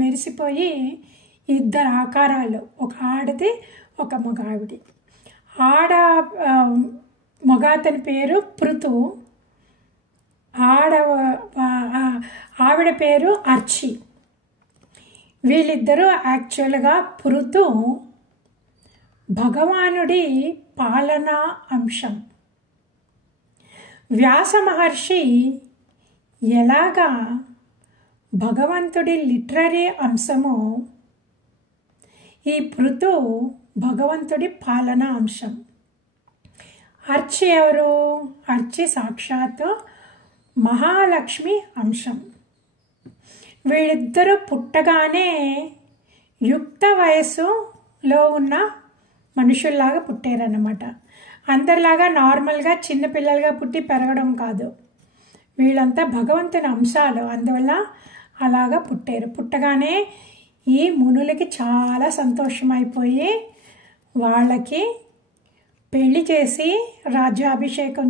మెరిసిపోయి ఇద్దరు ఆకారాలు, ఒక ఆడది ఒక మగ ఆవిడ. మగాతని పేరు పృథు, ఆవిడ పేరు అర్చి. వీళ్ళిద్దరూ యాక్చువల్గా పృథు భగవానుడి పాలనా అంశం. వ్యాస మహర్షి ఎలాగా భగవంతుడి లిటరరీ అంశమో, ఈ పృథు భగవంతుడి పాలనా అంశం. అర్చి ఎవరు? అర్చి సాక్షాత్ మహాలక్ష్మి అంశం. వీళ్ళిద్దరూ పుట్టగానే యుక్త వయస్సులో ఉన్న మనుషుల్లాగా పుట్టారన్నమాట. అందరిలాగా నార్మల్గా చిన్నపిల్లలుగా పుట్టి పెరగడం కాదు. వీళ్ళంతా భగవంతుని అంశాలు, అందువల్ల అలాగా పుట్టారు. పుట్టగానే ఈ మునులకి చాలా సంతోషమైపోయి వాళ్ళకి పెళ్లి చేసి రాజ్యాభిషేకం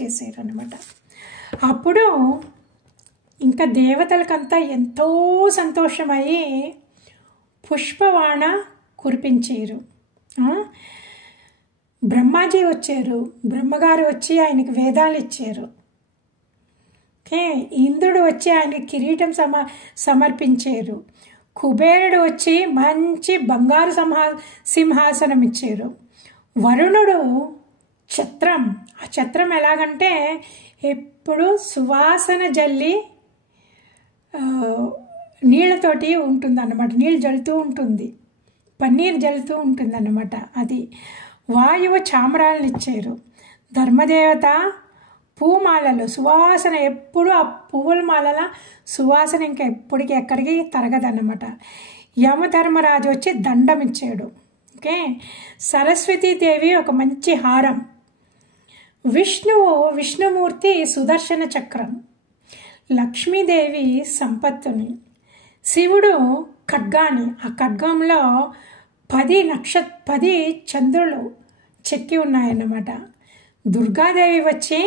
చేశారు అన్నమాట. అప్పుడు ఇంకా దేవతలకంతా ఎంతో సంతోషమయ్యి పుష్పవాణ కురిపించారు. బ్రహ్మాజీ వచ్చారు, బ్రహ్మగారు వచ్చి ఆయనకి వేదాలు ఇచ్చారు. ఓకే, ఇంద్రుడు వచ్చి ఆయనకి కిరీటం సమర్పించారు. కుబేరుడు వచ్చి మంచి బంగారు సింహాసనం ఇచ్చారు. వరుణుడు ఛత్రం, ఆ ఛత్రం ఎలాగంటే ఎప్పుడు సువాసన జల్లి నీళ్ళతోటి ఉంటుందన్నమాట, నీళ్ళు జల్లుతూ ఉంటుంది, పన్నీరు జల్లుతూ ఉంటుందన్నమాట. అది వాయువు చామరాలను ఇచ్చారు. ధర్మదేవత పూమాలలు సువాసన, ఎప్పుడు ఆ పువ్వుల మాలల సువాసన ఇంకా ఎప్పటికీ ఎక్కడికి తరగదన్నమాట. యమధర్మరాజు వచ్చి దండం ఇచ్చాడు. ఓకే, సరస్వతీదేవి ఒక మంచి హారం, విష్ణుమూర్తి సుదర్శన చక్రం, లక్ష్మీదేవి సంపత్తుని, శివుడు ఖడ్గాని, ఆ ఖడ్గంలో 10 చంద్రులు చెక్కి ఉన్నాయన్నమాట. దుర్గాదేవి వచ్చి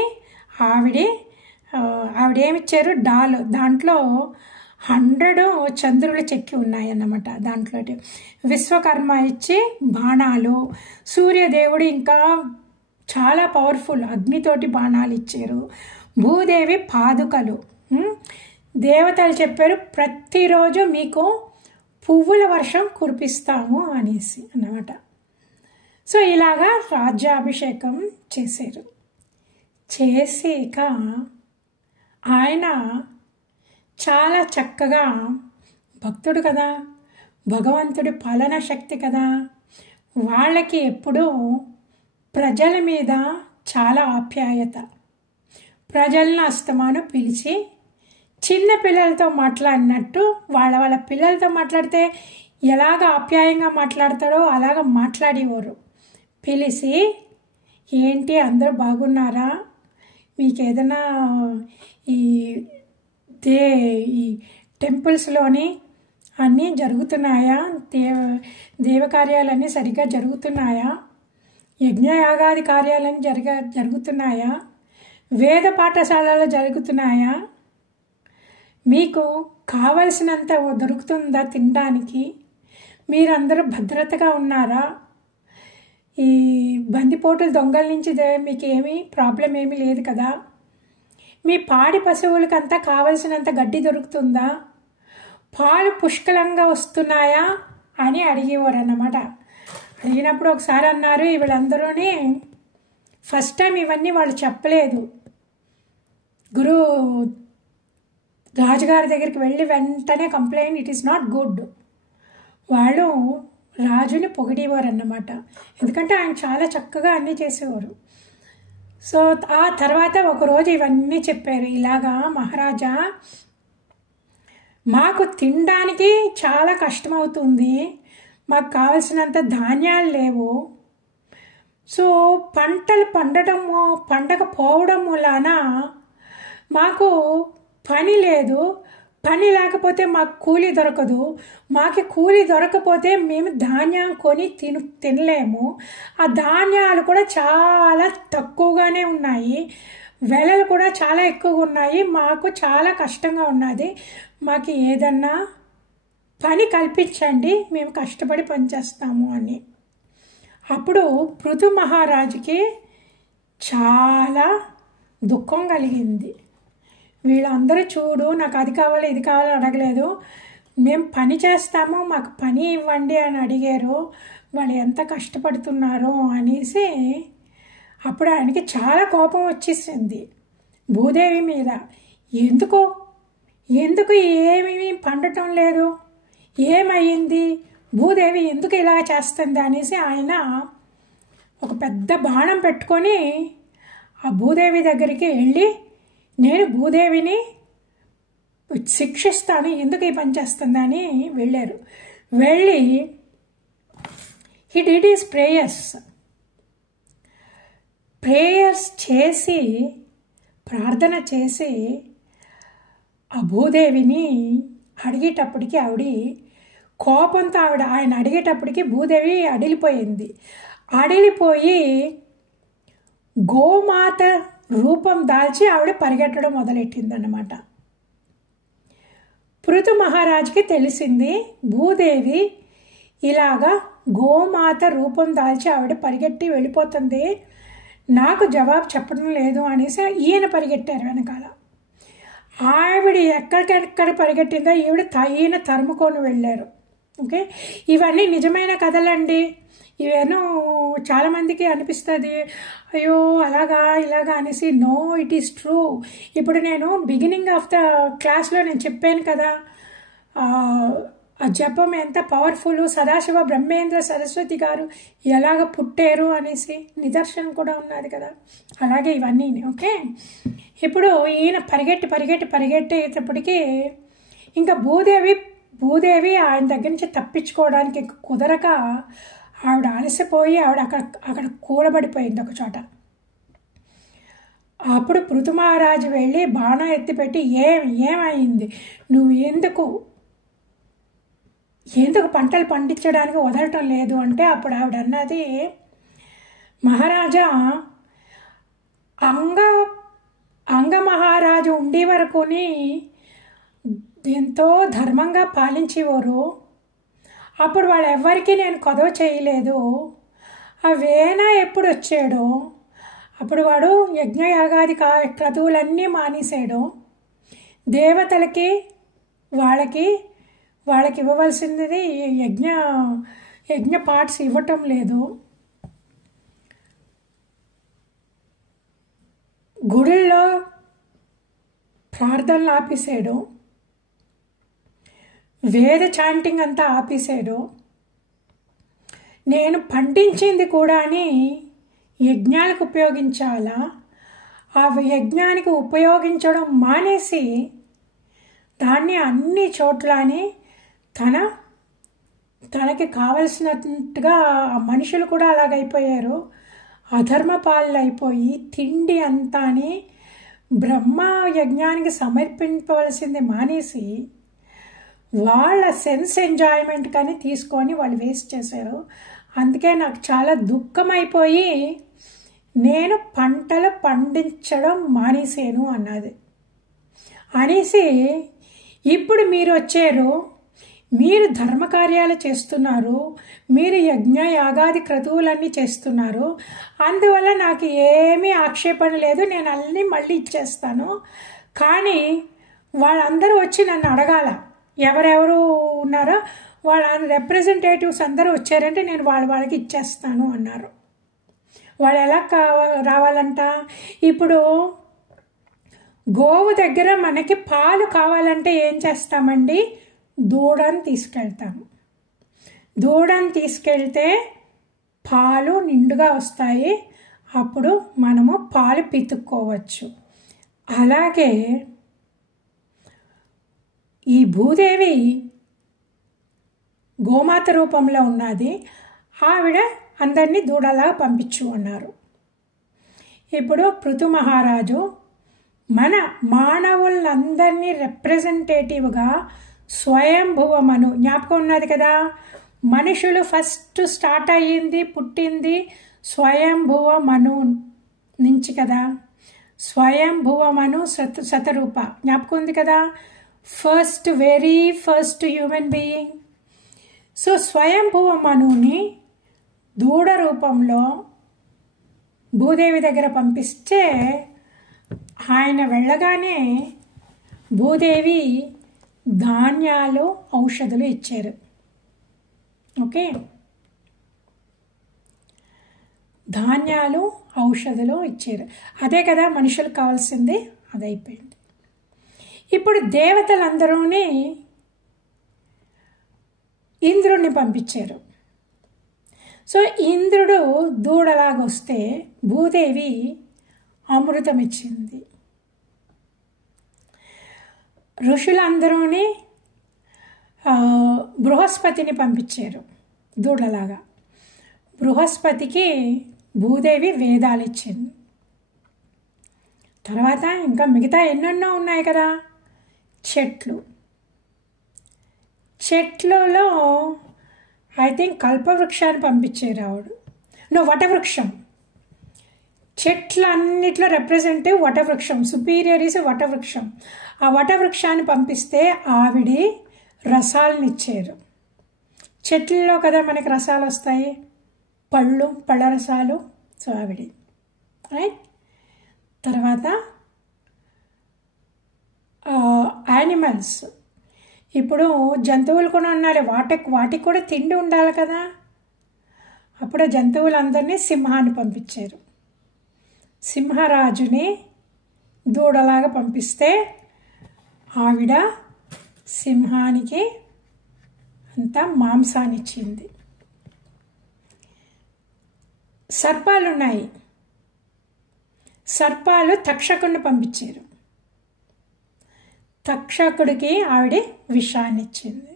ఆవిడేమిచ్చారు డాలు, దాంట్లో 100 చంద్రులు చెక్కి ఉన్నాయన్నమాట. దాంట్లో విశ్వకర్మ ఇచ్చి బాణాలు, సూర్యదేవుడు ఇంకా చాలా పవర్ఫుల్ అగ్నితోటి బాణాలు ఇచ్చారు. భూదేవి పాదుకలు. దేవతలు చెప్పారు ప్రతిరోజు మీకు పువ్వుల వర్షం కురిపిస్తాము అనేసి అన్నమాట. సో ఇలాగా రాజ్యాభిషేకం చేశారు. చేసాక ఆయన చాలా చక్కగా, భక్తుడు కదా, భగవంతుడి పాలనా శక్తి కదా, వాళ్ళకి ఎప్పుడూ ప్రజల మీద చాలా ఆప్యాయత. ప్రజలను అస్తమాను పిలిచి చిన్న పిల్లలతో మాట్లాడినట్టు వాళ్ళ పిల్లలతో మాట్లాడితే ఎలాగ ఆప్యాయంగా మాట్లాడతాడో అలాగ మాట్లాడేవారు. పిలిచి, ఏంటి అందరూ బాగున్నారా, మీకు ఏదైనా ఈ టెంపుల్స్లోని అన్నీ జరుగుతున్నాయా, దేవకార్యాలన్నీ సరిగ్గా జరుగుతున్నాయా, యజ్ఞయాగాది కార్యాలన్నీ జరుగుతున్నాయా, వేద పాఠశాలలు జరుగుతున్నాయా, మీకు కావలసినంత దొరుకుతుందా తినడానికి, మీరందరూ భద్రతగా ఉన్నారా, ఈ బందిపోటుల దొంగల నుంచి మీకు ఏమీ ప్రాబ్లం ఏమీ లేదు కదా, మీ పాడి పశువులకంతా కావలసినంత గడ్డి దొరుకుతుందా, పాలు పుష్కలంగా వస్తున్నాయా అని అడిగేవారు అన్నమాట. అడిగినప్పుడు ఒకసారి అన్నారు, వీళ్ళందరూనే ఫస్ట్ టైం ఇవన్నీ వాళ్ళు చెప్పలేదు. గురు రాజుగారి దగ్గరికి వెళ్ళి వెంటనే complaint, it is not good. వాళ్ళు రాజుని పొగిడేవారు అన్నమాట, ఎందుకంటే ఆయన చాలా చక్కగా అన్నీ చేసేవారు. సో ఆ తర్వాత ఒకరోజు ఇవన్నీ చెప్పారు, ఇలాగా మహారాజా మాకు తినడానికి చాలా కష్టమవుతుంది, మాకు కావలసినంత ధాన్యాలు లేవు. సో పంటలు పండకపోవడం వలన మాకు పని లేదు, పని లేకపోతే మాకు కూలీ దొరకదు, మాకు కూలీ దొరకపోతే మేము ధాన్యం కొని తినలేము. ఆ ధాన్యాలు కూడా చాలా తక్కువగానే ఉన్నాయి, వెలలు కూడా చాలా ఎక్కువగా ఉన్నాయి, మాకు చాలా కష్టంగా ఉన్నది, మాకు ఏదన్నా పని కల్పించండి, మేము కష్టపడి పనిచేస్తాము అని. అప్పుడు పృథు మహారాజుకి చాలా దుఃఖం కలిగింది. వీళ్ళందరూ చూడు, నాకు అది కావాలి ఇది కావాలి అడగలేదు, మేము పని చేస్తాము, మాకు పని ఇవ్వండి అని అడిగారు, వాళ్ళు ఎంత కష్టపడుతున్నారో అనేసి అప్పుడు ఆయనకి చాలా కోపం వచ్చేసింది భూదేవి మీద. ఎందుకు ఏమీ పండటం లేదు, ఏమయ్యింది, భూదేవి ఎందుకు ఇలా చేస్తుంది అనేసి ఆయన ఒక పెద్ద బాణం పెట్టుకొని ఆ భూదేవి దగ్గరికి వెళ్ళి, నేను భూదేవిని శిక్షిస్తాను, ఎందుకు ఈ పని చేస్తుందని వెళ్ళారు. వెళ్ళి హీ డిడ్ హిస్ ప్రేయర్స్ చేసి, ప్రార్థన చేసి ఆ భూదేవిని అడిగేటప్పటికి ఆవిడ కోపంతో ఆయన అడిగేటప్పటికి భూదేవి అడిలిపోయింది. అడిలిపోయి గోమాత రూపం దాల్చి ఆవిడ పరిగెట్టడం మొదలెట్టిందన్నమాట. పృథు మహారాజుకి తెలిసింది భూదేవి ఇలాగా గోమాత రూపం దాల్చి ఆవిడ పరిగెట్టి వెళ్ళిపోతుంది, నాకు జవాబు చెప్పడం లేదు అనేసి ఈయన పరిగెట్టారు వెనకాల. ఆవిడ ఎక్కడికెక్కడ పరిగెట్టిందో ఈయన తరుముకొని వెళ్ళారు. ఓకే, ఇవన్నీ నిజమైన కథలండి. ఇవేనో చాలామందికి అనిపిస్తుంది, అయ్యో అలాగా ఇలాగా అనేసి. No, it is true. ఇప్పుడు నేను బిగినింగ్ ఆఫ్ ద క్లాస్లో నేను చెప్పాను కదా, ఆ జపం ఎంత పవర్ఫుల్, సదాశివ బ్రహ్మేంద్ర సరస్వతి గారు ఎలాగ పుట్టారు అనేసి నిదర్శనం కూడా ఉన్నది కదా, అలాగే ఇవన్నీ. ఓకే, ఇప్పుడు ఈయన పరిగెట్టేటప్పటికీ ఇంకా భూదేవి ఆయన దగ్గర నుంచి తప్పించుకోవడానికి కుదరక ఆవిడ అలసిపోయి ఆవిడ అక్కడ కూలబడిపోయింది ఒక చోట. అప్పుడు పృథు మహారాజు వెళ్ళి బాణం ఎత్తిపెట్టి, ఏమైంది, నువ్వు ఎందుకు పంటలు పండించడానికి వదలటం లేదు అంటే, అప్పుడు ఆవిడ అన్నది, మహారాజా అంగ మహారాజు ఉండే వరకుని ఎంతో ధర్మంగా పాలించేవారు, అప్పుడు వాళ్ళు ఎవ్వరికీ నేను కొదవ చేయలేదు. ఆ వేణ ఎప్పుడు వచ్చాడో అప్పుడు వాడు యజ్ఞయాగాది క్రతువులన్నీ మానేసాడు, దేవతలకి వాళ్ళకి ఇవ్వవలసింది యజ్ఞ పార్ట్స్ ఇవ్వటం లేదు, గుడిల్లో ప్రార్థనలు ఆపేసాడు, వేద చాంటింగ్ అంతా ఆపేసాడు, నేను పండించింది కూడా యజ్ఞాలకు ఉపయోగించాలా, ఆ యజ్ఞానికి ఉపయోగించడం మానేసి దాన్ని అన్ని చోట్లని తనకి కావలసినట్టుగా ఆ మనుషులు కూడా అలాగైపోయారు, అధర్మపాలు అయిపోయి తిండి అంతా బ్రహ్మ యజ్ఞానికి సమర్పించవలసింది మానేసి వాళ్ళ సెన్స్ ఎంజాయ్మెంట్ కానీ తీసుకొని వాళ్ళు వేస్ట్ చేశారు. అందుకే నాకు చాలా దుఃఖమైపోయి నేను పంటలు పండించడం మానేసాను అన్నది అనేసి, ఇప్పుడు మీరు వచ్చారు, మీరు ధర్మకార్యాలు చేస్తున్నారు, మీరు యజ్ఞ యాగాది క్రతువులన్నీ చేస్తున్నారు, అందువల్ల నాకు ఏమీ ఆక్షేపణ లేదు, నేను అన్నీ మళ్ళీ ఇచ్చేస్తాను. కానీ వాళ్ళందరూ వచ్చి నన్ను అడగాల, ఎవరెవరు ఉన్నారో వాళ్ళ రిప్రజెంటేటివ్స్ అందరూ వచ్చారంటే నేను వాళ్ళకి ఇచ్చేస్తాను అన్నారు. వాళ్ళు ఎలా రావాలంట? ఇప్పుడు గోవు దగ్గర మనకి పాలు కావాలంటే ఏం చేస్తామండి? దూడని తీసుకెళ్తాము. దూడని తీసుకెళ్తే పాలు నిండుగా వస్తాయి, అప్పుడు మనము పాలు పితుక్కోవచ్చు. అలాగే ఈ భూదేవి గోమాత రూపంలో ఉన్నది, ఆవిడ అందరినీ దూడలా పంపించు అన్నారు. ఇప్పుడు పృథు మహారాజు మన మానవులందరినీ రిప్రజెంటేటివ్గా స్వయంభువమను, జ్ఞాపకం ఉన్నది కదా, మనుషులు ఫస్ట్ స్టార్ట్ అయ్యింది పుట్టింది స్వయంభువమను నుంచి కదా, స్వయంభువమను శతరూప జ్ఞాపకం ఉంది కదా, very first human being. So స్వయంభువమనుని దూడ రూపంలో భూదేవి దగ్గర పంపిస్తే ఆయన వెళ్ళగానే భూదేవి ధాన్యాలు ఔషధులు ఇచ్చారు. ఓకే, ధాన్యాలు ఔషధులు ఇచ్చారు. అదే కదా మనుషులకు కావాల్సింది, అదైపోయింది. ఇప్పుడు దేవతలందరూని ఇంద్రుడిని పంపించారు. సో ఇంద్రుడు దూడలాగొస్తే భూదేవి అమృతం ఇచ్చింది. ఋషులందరూని బృహస్పతిని పంపించారు దూడలాగా. బృహస్పతికి భూదేవి వేదాలు ఇచ్చింది. తర్వాత ఇంకా మిగతా ఎన్నెన్నో ఉన్నాయి కదా, చెట్లలో ఐ థింక్ కల్పవృక్షాన్ని పంపించారు ఆవిడ. వటవృక్షం, చెట్లన్నిట్లో రిప్రజెంటేటివ్ వటవృక్షం, సుపీరియర్ ఈస్ వటవృక్షం. ఆ వటవృక్షాన్ని పంపిస్తే ఆవిడి రసాలను ఇచ్చారు. చెట్లలో కదా మనకి రసాలు వస్తాయి, పళ్ళ రసాలు. సో ఆవిడి రైట్. తర్వాత యానిమల్స్, ఇప్పుడు జంతువులు కూడా ఉన్నారు, వాటికి కూడా తిండి ఉండాలి కదా. అప్పుడు జంతువులందరినీ సింహాన్ని పంపించారు. సింహరాజుని దూడలాగా పంపిస్తే ఆవిడ సింహానికి అంతా మాంసాన్ని ఇచ్చింది. సర్పాలు ఉన్నాయి, సర్పాలు తక్షకుడిని పంపించారు. తక్షకుడికి ఆవిడ విషాన్ని ఇచ్చింది.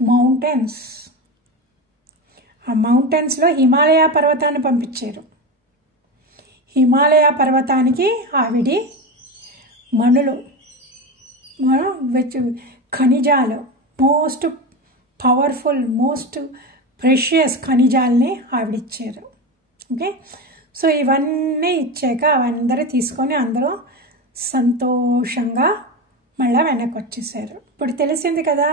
మౌంటైన్స్, ఆ మౌంటైన్స్లో హిమాలయ పర్వతాన్ని పంపించారు. హిమాలయ పర్వతానికి ఆవిడి మణులు, ఖనిజాలు, మోస్ట్ పవర్ఫుల్ మోస్ట్ ప్రెషియస్ ఖనిజాలని ఆవిడిచ్చారు. ఓకే, సో ఇవన్నీ ఇచ్చాక అవందరూ తీసుకొని అందరూ సంతోషంగా మళ్ళీ వెనక్కి వచ్చేసారు. ఇప్పుడు తెలిసింది కదా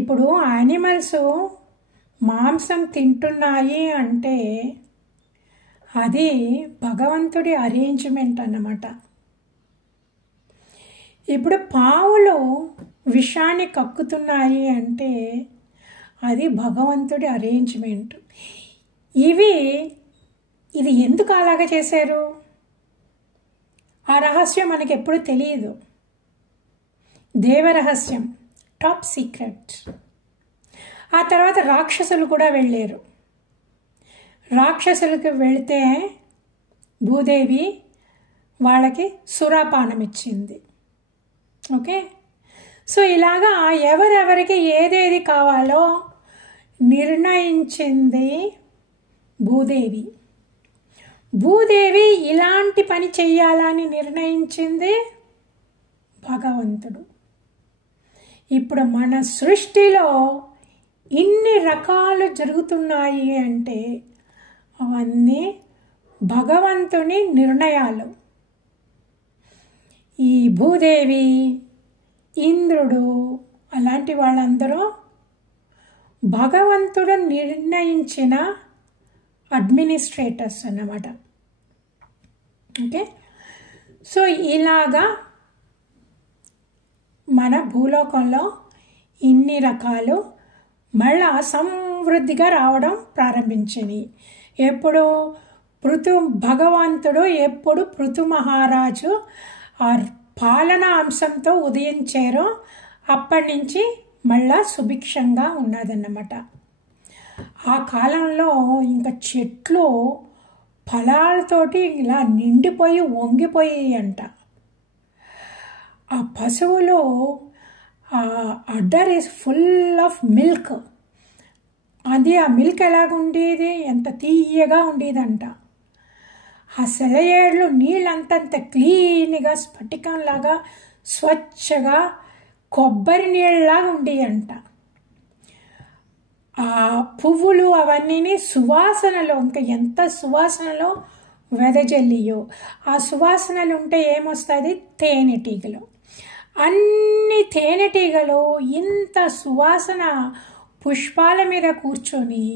ఇప్పుడు యానిమల్స్ మాంసం తింటున్నాయి అంటే అది భగవంతుడి అరేంజ్మెంట్ అన్నమాట. ఇప్పుడు పావులు విషాన్ని కక్కుతున్నాయి అంటే అది భగవంతుడి అరేంజ్మెంట్. ఇది ఎందుకు అలాగా చేశారు? ఆ రహస్యం మనకి ఎప్పుడు తెలియదు. దేవరహస్యం, టాప్ సీక్రెట్. ఆ తర్వాత రాక్షసులు కూడా వెళ్ళారు. రాక్షసులకు వెళితే భూదేవి వాళ్ళకి సురాపానం ఇచ్చింది. ఓకే, సో ఇలాగా ఎవరెవరికి ఏదేది కావాలో నిర్ణయించింది భూదేవి. భూదేవి ఇలాంటి పని చెయ్యాలని నిర్ణయించింది భగవంతుడు. ఇప్పుడు మన సృష్టిలో ఇన్ని రకాలు జరుగుతున్నాయి అంటే అవన్నీ భగవంతుని నిర్ణయాలు. ఈ భూదేవి ఇంద్రుడు అలాంటి వాళ్ళందరూ భగవంతుడు నిర్ణయించిన అడ్మినిస్ట్రేటర్స్ అన్నమాట. ఓకే, సో ఇలాగా మన భూలోకంలో ఇన్ని రకాలు మళ్ళా సమృద్ధిగా రావడం ప్రారంభించింది. ఎప్పుడు భగవంతుడు ఎప్పుడు పృథు మహారాజు ఆ పాలన అంశంతో ఉదయించారో అప్పటి నుంచి మళ్ళా సుభిక్షంగా ఉన్నదన్నమాట. ఆ కాలంలో ఇంకా చెట్లు ఫలాలతోటి ఇలా నిండిపోయి వంగిపోయాయి అంట. ఆ పశువులు order is full of milk. అది ఆ మిల్క్ ఎలాగుండేది, ఎంత తీయగా ఉండేదంట. ఆ సెలయేళ్ళు నీళ్ళంతంత క్లీన్గా స్ఫటికంలాగా స్వచ్ఛగా కొబ్బరి నీళ్ళలాగా ఉండేయంట. ఆ పువ్వులు అవన్నీ సువాసనలో ఇంకా ఎంత సువాసనలో వెదజల్లియో. ఆ సువాసనలు ఉంటే ఏమొస్తుంది, తేనెటీగలు. అన్ని తేనెటీగలు ఇంత సువాసన పుష్పాల మీద కూర్చొని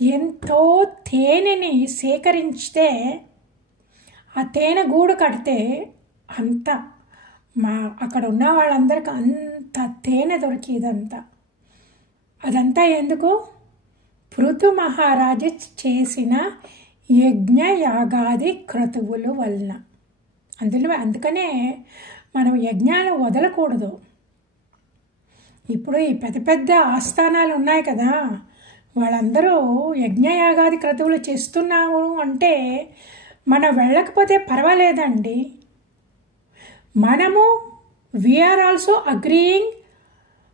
ఎంతో తేనెని సేకరించితే ఆ తేనె గూడు కడితే అంత అక్కడ ఉన్న వాళ్ళందరికీ అంత తేనె దొరికేదంతా. అదంతా ఎందుకు, పృథు మహారాజు చేసిన యజ్ఞ యాగాది క్రతువుల వలన. అందుకనే మనం యజ్ఞాలు వదలకూడదు. ఇప్పుడు ఈ పెద్ద పెద్ద ఆస్థానాలు ఉన్నాయి కదా, వాళ్ళందరూ యజ్ఞయాగాది క్రతువులు చేస్తున్నాము అంటే మనం వెళ్ళకపోతే పర్వాలేదండి. మనము we are also agreeing,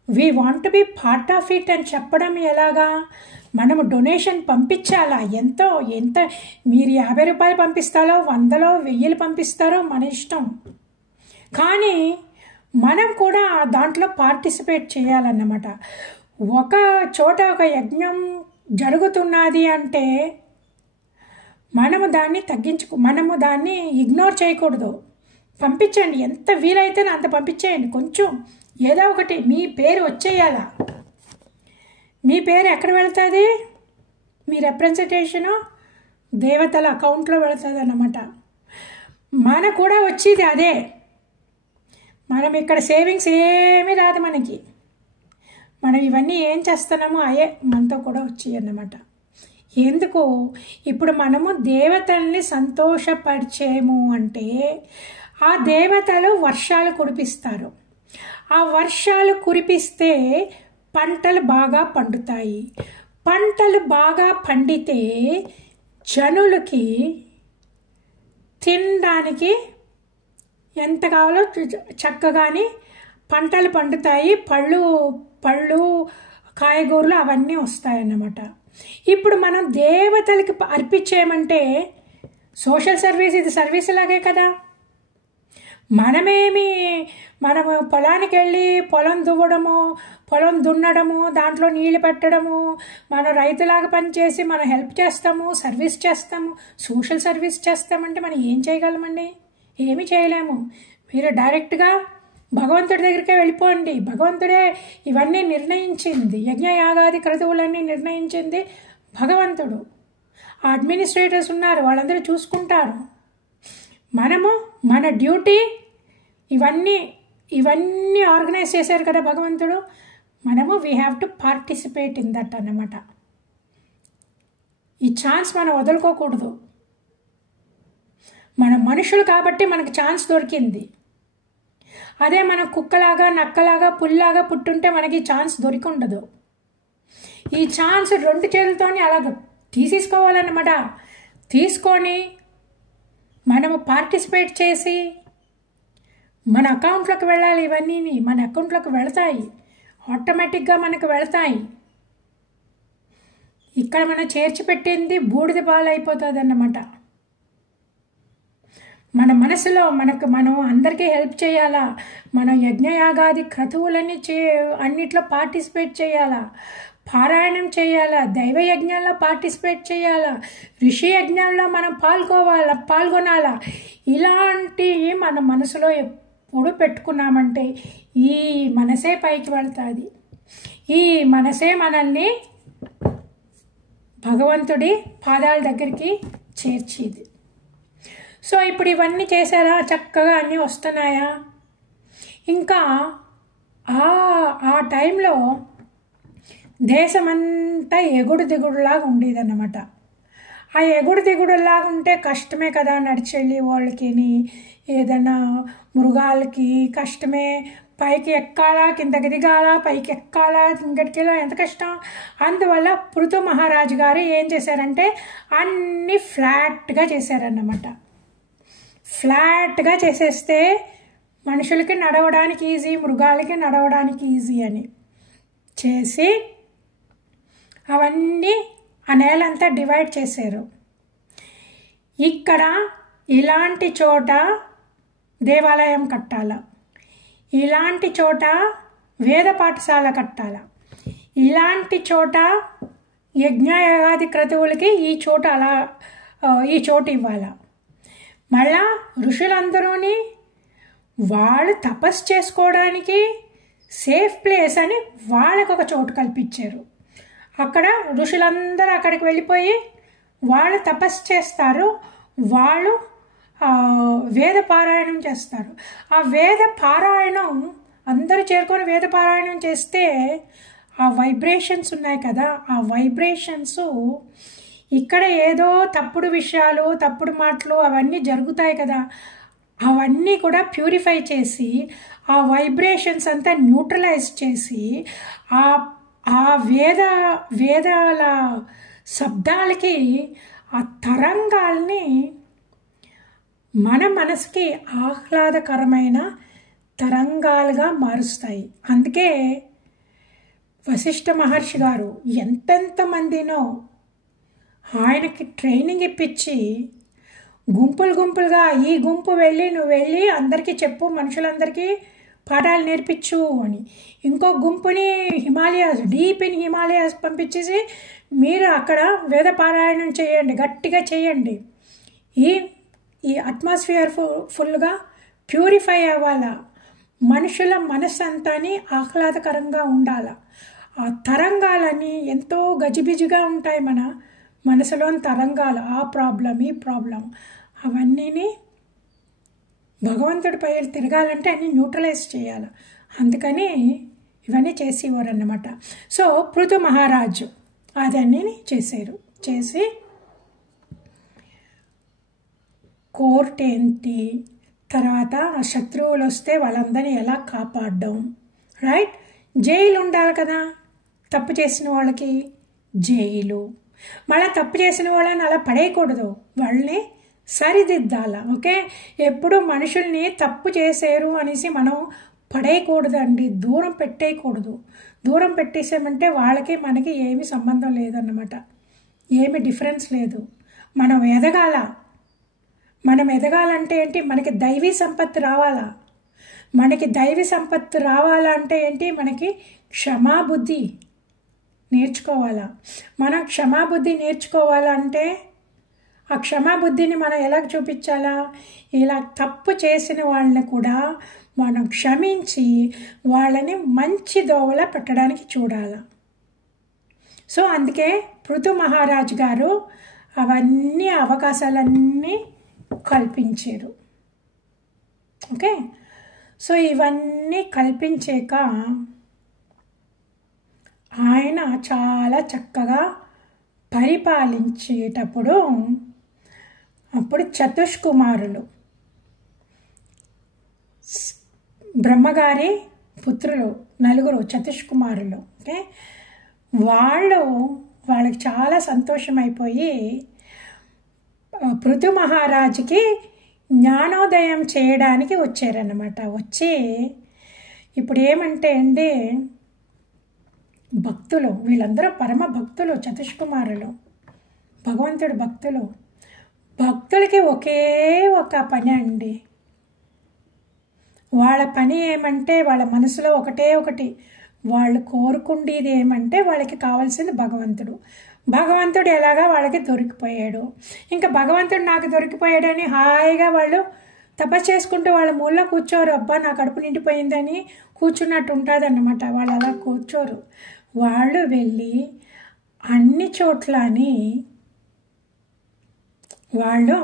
we want to be part of it అని చెప్పడం ఎలాగా, మనము డొనేషన్ పంపించాలా. ఎంత మీరు 50 రూపాయలు పంపిస్తారో 100లో 1000 పంపిస్తారో మన ఇష్టం. కానీ మనం కూడా దాంట్లో పార్టిసిపేట్ చేయాలన్నమాట. ఒక చోట ఒక యజ్ఞం జరుగుతున్నది అంటే మనము దాన్ని ఇగ్నోర్ చేయకూడదు. పంపించండి, ఎంత వీలైతే అంత పంపించేయండి. కొంచెం ఏదో ఒకటి మీ పేరు వచ్చేయాలా. మీ పేరు ఎక్కడ వెళ్తుంది, మీ రిప్రజెంటేషను దేవతల అకౌంట్లో వెళుతుంది అన్నమాట. మన కూడా వచ్చేది అదే. మనం ఇక్కడ సేవింగ్స్ ఏమీ రాదు మనకి. మనం ఇవన్నీ ఏం చేస్తున్నామో అయ్యే మనతో కూడా వచ్చాయి అన్నమాట. ఎందుకు, ఇప్పుడు మనము దేవతల్ని సంతోషపరిచేము అంటే ఆ దేవతలు వర్షాలు కురిపిస్తారు. ఆ వర్షాలు కురిపిస్తే పంటలు బాగా పండుతాయి. పంటలు బాగా పండితే జనులకి తినడానికి ఎంత కావాలో చక్కగాని పంటలు పండుతాయి. పళ్ళు కాయగూరలు అవన్నీ వస్తాయన్నమాట. ఇప్పుడు మనం దేవతలకి అర్పించేయమంటే సోషల్ సర్వీస్, ఇది సర్వీస్ లాగే కదా. మనము పొలానికి వెళ్ళి పొలం దున్నడము, దాంట్లో నీళ్ళు పెట్టడము, మనం రైతులాగా పనిచేసి మనం హెల్ప్ చేస్తాము, సర్వీస్ చేస్తాము. సోషల్ సర్వీస్ చేస్తామంటే మనం ఏం చేయగలమండి, ఏమి చేయలేము. మీరు డైరెక్ట్గా భగవంతుడి దగ్గరికే వెళ్ళిపోండి. భగవంతుడే ఇవన్నీ నిర్ణయించింది, యజ్ఞయాగాది క్రతువులన్నీ నిర్ణయించింది భగవంతుడు. ఆ అడ్మినిస్ట్రేటర్స్ ఉన్నారు, వాళ్ళందరూ చూసుకుంటారు. మనము మన డ్యూటీ ఇవన్నీ ఆర్గనైజ్ చేశారు కదా భగవంతుడు. మనము we have to participate in that అన్నమాట. ఈ ఛాన్స్ మనం వదులుకోకూడదు. మన మనుషులు కాబట్టి మనకు ఛాన్స్ దొరికింది. అదే మనం కుక్కలాగా, నక్కలాగా, పుల్లాగా పుట్టుంటే మనకి ఛాన్స్ దొరికి ఉండదు. ఈ ఛాన్స్ 2 చేతులతోని అలాగ తీసేసుకోవాలన్నమాట. తీసుకొని మనము పార్టిసిపేట్ చేసి మన అకౌంట్లోకి వెళ్ళాలి. ఇవన్నీ మన అకౌంట్లోకి వెళతాయి, ఆటోమేటిక్గా మనకు వెళతాయి. ఇక్కడ మనం చేర్చిపెట్టింది బూడిద పాలైపోతుంది అన్నమాట. మన మనసులో మనం అందరికీ హెల్ప్ చేయాలా. మనం యజ్ఞయాగాది క్రతువులన్నీ అన్నిట్లో పార్టిసిపేట్ చేయాలా, పారాయణం చేయాలా, దైవ యజ్ఞాల్లో పార్టిసిపేట్ చేయాలా, ఋషి యజ్ఞాల్లో మనం పాల్గొనాలా. ఇలాంటివి మన మనసులో ఎప్పుడు పెట్టుకున్నామంటే ఈ మనసే పైకి వెళ్తుంది. ఈ మనసే మనల్ని భగవంతుడి పాదాల దగ్గరికి చేర్చేది. సో ఇప్పుడు ఇవన్నీ చేశారా, చక్కగా అన్నీ వస్తున్నాయా? ఇంకా ఆ టైంలో దేశమంతా ఎగుడు దిగుడులాగా ఉండేదన్నమాట. ఆ ఎగుడు దిగుడులాగా ఉంటే కష్టమే కదా, నడిచెళ్ళి వాళ్ళకి ఏదైనా మృగాలకి కష్టమే. పైకి ఎక్కాలా, కిందకి దిగాలా, పైకి ఎక్కాలా, కిందకి ఎంత కష్టం. అందువల్ల పృథు మహారాజు గారు ఏం చేశారంటే అన్నీ ఫ్లాట్గా చేశారన్నమాట. ఫ్లాట్గా చేసేస్తే మనుషులకి నడవడానికి ఈజీ, మృగాలకి నడవడానికి ఈజీ అని చేసి అవన్నీ ఆ నేలంతా డివైడ్ చేశారు. ఇక్కడ ఇలాంటి చోట దేవాలయం కట్టాల, ఇలాంటి చోట వేద పాఠశాల కట్టాల, ఇలాంటి చోట యజ్ఞయాగాది క్రతువులకి ఈ చోటు ఇవ్వాల. మళ్ళా ఋషులందరూని వాళ్ళు తపస్సు చేసుకోవడానికి సేఫ్ ప్లేస్ అని వాళ్ళకు ఒక చోటు కల్పించారు. అక్కడ ఋషులందరూ అక్కడికి వెళ్ళిపోయి వాళ్ళు తపస్సు చేస్తారు, వాళ్ళు వేద పారాయణం చేస్తారు. ఆ వేద పారాయణం అందరూ చేరుకొని వేద పారాయణం చేస్తే ఆ వైబ్రేషన్స్ ఉన్నాయి కదా, ఆ వైబ్రేషన్స్ ఇక్కడ ఏదో తప్పుడు విషయాలు, తప్పుడు మాటలు అవన్నీ జరుగుతాయి కదా, అవన్నీ కూడా ప్యూరిఫై చేసి ఆ వైబ్రేషన్స్ అంతా న్యూట్రలైజ్ చేసి ఆ వేదాల శబ్దాలకి ఆ తరంగాల్ని మన మనసుకి ఆహ్లాదకరమైన తరంగాలుగా మారుస్తాయి. అందుకే వశిష్ఠ మహర్షి గారు ఎంతెంత మందినో ఆయనకి ట్రైనింగ్ ఇప్పించి గుంపులుగా ఈ గుంపు నువ్వు వెళ్ళి అందరికీ చెప్పు, మనుషులందరికీ పాఠాలు నేర్పించు అని, ఇంకో గుంపుని డీప్ ఇన్ హిమాలయాస్ పంపించేసి మీరు అక్కడ వేద పారాయణం చేయండి, గట్టిగా చేయండి. ఈ అట్మాస్ఫియర్ ఫుల్గా ప్యూరిఫై అవ్వాలా, మనుషుల మనస్సు అంతాని ఆహ్లాదకరంగా ఉండాల. ఆ తరంగాలని ఎంతో గజిబిజిగా ఉంటాయి మన మనసులోని తరంగాలు, ఆ ప్రాబ్లం ఈ ప్రాబ్లం అవన్నీని భగవంతుడి పై తిరగాలంటే అన్నీ న్యూట్రలైజ్ చేయాలి. అందుకని ఇవన్నీ చేసేవారు అన్నమాట. సో పృథు మహారాజు అదన్నీ చేసి కోర్ట్ ఏంటి, తర్వాత శత్రువులు వస్తే వాళ్ళందరినీ ఎలా కాపాడడం, రైట్, జైలు ఉండాలి కదా తప్పు చేసిన వాళ్ళకి, జైలు. మళ్ళీ తప్పు చేసిన వాళ్ళని అలా పడేయకూడదు, వాళ్ళని సరిదిద్దాల. ఓకే, ఎప్పుడు మనుషుల్ని తప్పు చేశారు అనేసి మనం పడేయకూడదండి, దూరం పెట్టేయకూడదు. దూరం పెట్టేసామంటే వాళ్ళకి మనకి ఏమి సంబంధం లేదన్నమాట, ఏమి డిఫరెన్స్ లేదు. మనం ఎదగాలంటే ఏంటి, మనకి దైవీ సంపత్తి రావాలా. మనకి దైవీ సంపత్తి రావాలంటే ఏంటి, మనకి క్షమాబుద్ధి నేర్చుకోవాలా. మనం క్షమాబుద్ధి నేర్చుకోవాలంటే ఆ క్షమాబుద్ధిని మనం ఎలా చూపించాలా, ఇలా తప్పు చేసిన వాళ్ళని కూడా మనం క్షమించి వాళ్ళని మంచి దోవల పెట్టడానికి చూడాలి. సో అందుకే పృథు మహారాజు గారు అవన్నీ అవకాశాలన్నీ కల్పించారు. ఓకే, సో ఇవన్నీ కల్పించాక ఆయన చాలా చక్కగా పరిపాలించేటప్పుడు అప్పుడు చతుష్కుమారులు, బ్రహ్మగారి పుత్రులు నలుగురు చతుష్కుమారులు. ఓకే, వాళ్ళకి చాలా సంతోషమైపోయి పృథు మహారాజుకి జ్ఞానోదయం చేయడానికి వచ్చారన్నమాట. వచ్చి ఇప్పుడు ఏమంటే అండి, భక్తులు వీళ్ళందరూ పరమ భక్తులు, చతుష్కుమారులు భగవంతుడు భక్తులకి ఒకే ఒక పని అండి. వాళ్ళ పని ఏమంటే వాళ్ళ మనసులో ఒకటి వాళ్ళు కోరుకుండేది ఏమంటే వాళ్ళకి కావాల్సింది భగవంతుడు ఎలాగా వాళ్ళకి దొరికిపోయాడు. ఇంకా భగవంతుడు నాకు దొరికిపోయాడని హాయిగా వాళ్ళు తపస్సు చేసుకుంటూ వాళ్ళ మూలలో కూర్చోరు, అబ్బా నా కడుపు నిండిపోయిందని కూర్చున్నట్టు ఉంటుంది అన్నమాట. వాళ్ళు అలా కూర్చోరు. వాళ్ళు వెళ్ళి అన్ని చోట్లని వాళ్ళు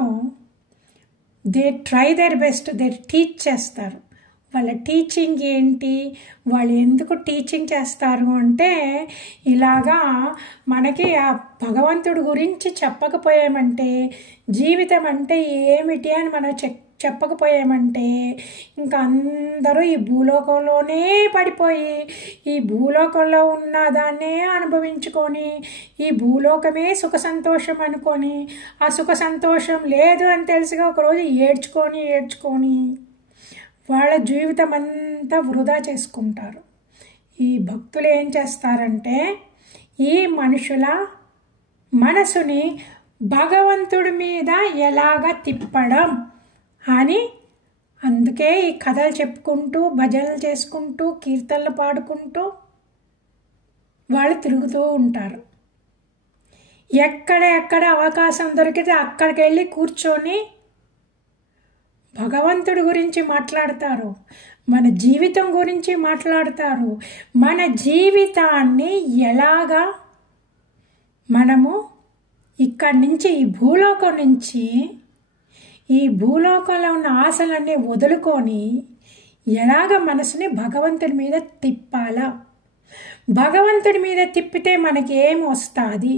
they try their best, they teach చేస్తారు. వాళ్ళ టీచింగ్ ఏంటి, వాళ్ళు ఎందుకు టీచింగ్ చేస్తారు అంటే, ఇలాగా మనకి ఆ భగవంతుడి గురించి చెప్పకపోయామంటే, జీవితం అంటే ఏమిటి అని మనం చెప్పకపోయామంటే, ఇంకా అందరూ ఈ భూలోకంలోనే పడిపోయి ఈ భూలోకంలో ఉన్న దాన్నే అనుభవించుకొని ఈ భూలోకమే సుఖ సంతోషం అనుకొని ఆ సుఖ సంతోషం లేదు అని తెలిసిగా ఒకరోజు ఏడ్చుకొని వాళ్ళ జీవితం అంతా వృధా చేసుకుంటారు. ఈ భక్తులు ఏం చేస్తారంటే ఈ మనుషుల మనసుని భగవంతుడి మీద ఎలాగ తిప్పడం అని, అందుకే ఈ కథలు చెప్పుకుంటూ భజనలు చేసుకుంటూ కీర్తనలు పాడుకుంటూ వాళ్ళు తిరుగుతూ ఉంటారు. ఎక్కడ అవకాశం దొరికితే అక్కడికి వెళ్ళి కూర్చొని భగవంతుడి గురించి మాట్లాడతారు, మన జీవితం గురించి మాట్లాడతారు. మన జీవితాన్ని ఎలాగా మనము ఇక్కడి నుంచి ఈ భూలోకం నుంచి ఈ భూలోకంలో ఉన్న ఆశలన్నీ వదులుకొని ఎలాగ మనసుని భగవంతుడి మీద తిప్పాలా, భగవంతుడి మీద తిప్పితే మనకి ఏమి వస్తుంది,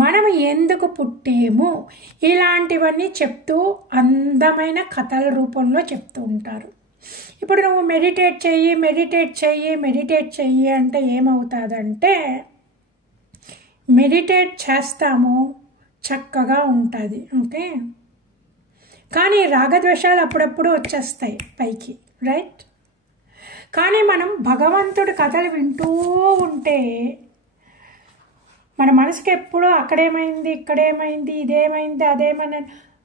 మనం ఎందుకు పుట్టేము, ఇలాంటివన్నీ చెప్తూ అందమైన కథల రూపంలో చెప్తూ ఉంటారు. ఇప్పుడు నువ్వు మెడిటేట్ చెయ్యి అంటే ఏమవుతుందంటే, మెడిటేట్ చేస్తాము, చక్కగా ఉంటుంది, ఓకే. కానీ రాగద్వేషాలు అప్పుడప్పుడు వచ్చేస్తాయి పైకి, రైట్. కానీ మనం భగవంతుడి కథలు వింటూ ఉంటే మన మనసుకి ఎప్పుడూ అక్కడేమైంది, ఇక్కడేమైంది, ఇదేమైంది, అదేమని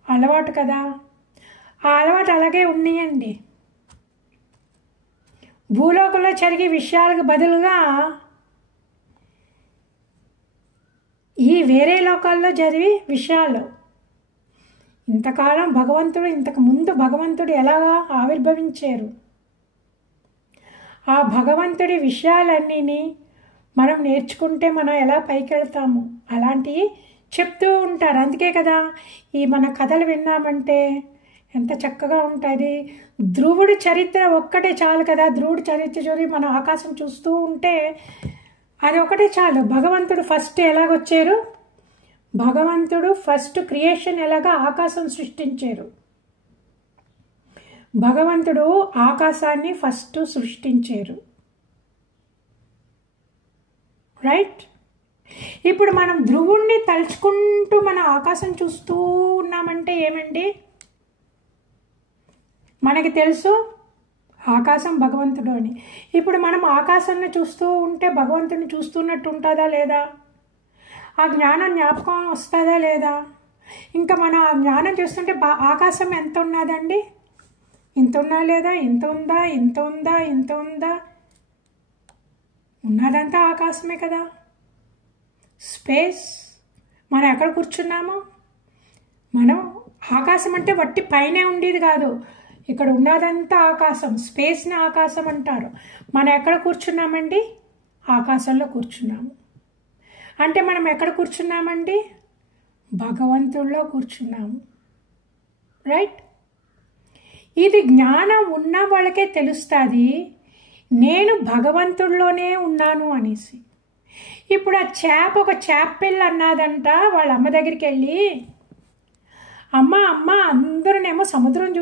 అలవాటు కదా. ఆ అలవాటు అలాగే ఉన్నాయండి. భూలోకంలో జరిగే విషయాలకు బదులుగా ఈ వేరే లోకాల్లో జరిగే విషయాలు, ఇంతకాలం ఇంతకు ముందు భగవంతుడు ఎలాగా ఆవిర్భవించారు, ఆ భగవంతుడి విషయాలన్నీ మనం నేర్చుకుంటే మనం ఎలా పైకి వెళ్తాము అలాంటివి చెప్తూ ఉంటారు. అందుకే కదా ఈ మన కథలు విన్నామంటే ఎంత చక్కగా ఉంటుంది. ధ్రువుడి చరిత్ర ఒక్కటే చాలు కదా. ధ్రువుడి చరిత్ర చదివి మనం ఆకాశం చూస్తూ ఉంటే అది ఒకటే చాలు. భగవంతుడు ఫస్ట్ ఎలాగొచ్చారు, భగవంతుడు ఫస్ట్ క్రియేషన్ ఎలాగా ఆకాశం సృష్టించారు, భగవంతుడు ఆకాశాన్ని ఫస్ట్ సృష్టించారు, రైట్. ఇప్పుడు మనం ధ్రువుణ్ణి తలుచుకుంటూ మన ఆకాశం చూస్తూ ఉన్నామంటే ఏమండి, మనకి తెలుసు ఆకాశం భగవంతుడు అని. ఇప్పుడు మనం ఆకాశాన్ని చూస్తూ ఉంటే భగవంతుడిని చూస్తున్నట్టు ఉంటుందా లేదా, ఆ జ్ఞానం జ్ఞాపకం వస్తుందా లేదా. ఇంకా మనం ఆ జ్ఞానం చూస్తుంటే ఆకాశం ఎంత ఉన్నదండి, ఇంత ఉన్నా లేదా, ఇంత ఉందా, ఉన్నదంతా ఆకాశమే కదా. స్పేస్, మనం ఎక్కడ కూర్చున్నామో, మనం ఆకాశం అంటే వట్టి పైనే ఉండేది కాదు, ఇక్కడ ఉన్నదంతా ఆకాశం, స్పేస్ని ఆకాశం అంటారు. మనం ఎక్కడ కూర్చున్నామండి, ఆకాశంలో కూర్చున్నాము. అంటే మనం ఎక్కడ కూర్చున్నామండి, భగవంతుడిలో కూర్చున్నాము, రైట్. ఇది జ్ఞానం ఉన్న వాళ్ళకే తెలుస్తుంది, నేను భగవంతుడిలోనే ఉన్నాను అనేసి. ఇప్పుడు ఒక చేప పిల్ల అన్నదంట వాళ్ళ అమ్మ దగ్గరికి వెళ్ళి, అమ్మ అందరూనేమో సముద్రం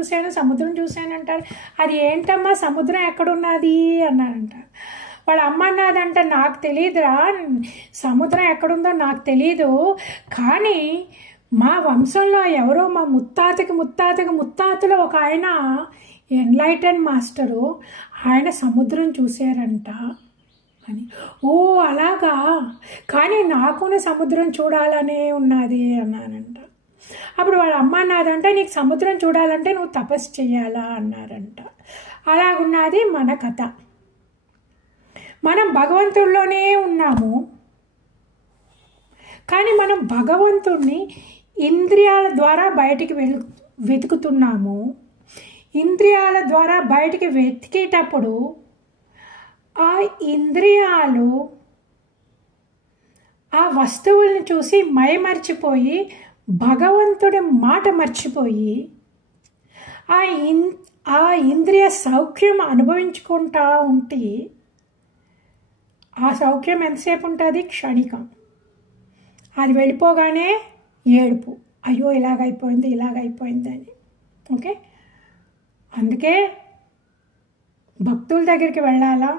చూశాను అంటారు. అది ఏంటమ్మా సముద్రం ఎక్కడున్నది అన్నారంట. వాళ్ళ అమ్మ అన్నదంట, నాకు తెలియదురా, సముద్రం ఎక్కడుందో నాకు తెలీదు, కానీ మా వంశంలో ఎవరో మా ముత్తాతలో ఒక ఆయన ఎన్లైటన్ మాస్టరు, ఆయన సముద్రం చూశారంట అని. ఓ అలాగా, కానీ నాకునే సముద్రం చూడాలనే ఉన్నది అన్నారంట. అప్పుడు వాళ్ళ అమ్మ అన్నదంటే, నీకు సముద్రం చూడాలంటే నువ్వు తపస్సు చెయ్యాలా అన్నారంట. అలాగున్నది మన కథ. మనం భగవంతుడిలోనే ఉన్నాము, కానీ మనం భగవంతుడిని ఇంద్రియాల ద్వారా బయటికి వెతుకుతున్నాము. ఇంద్రియాల ద్వారా బయటికి వెతికేటప్పుడు ఆ ఇంద్రియాలు ఆ వస్తువుల్ని చూసి మైమర్చిపోయి భగవంతుడి మాట మర్చిపోయి ఆ ఇంద్రియ సౌఖ్యం అనుభవించుకుంటా ఉంటే ఆ సౌఖ్యం ఎంతసేపు ఉంటుంది? క్షణికం. అది వెళ్ళిపోగానే ఏడుపు, అయ్యో ఇలాగైపోయింది అని. ఓకే, అందుకే భక్తుల దగ్గరికి వెళ్ళాలా,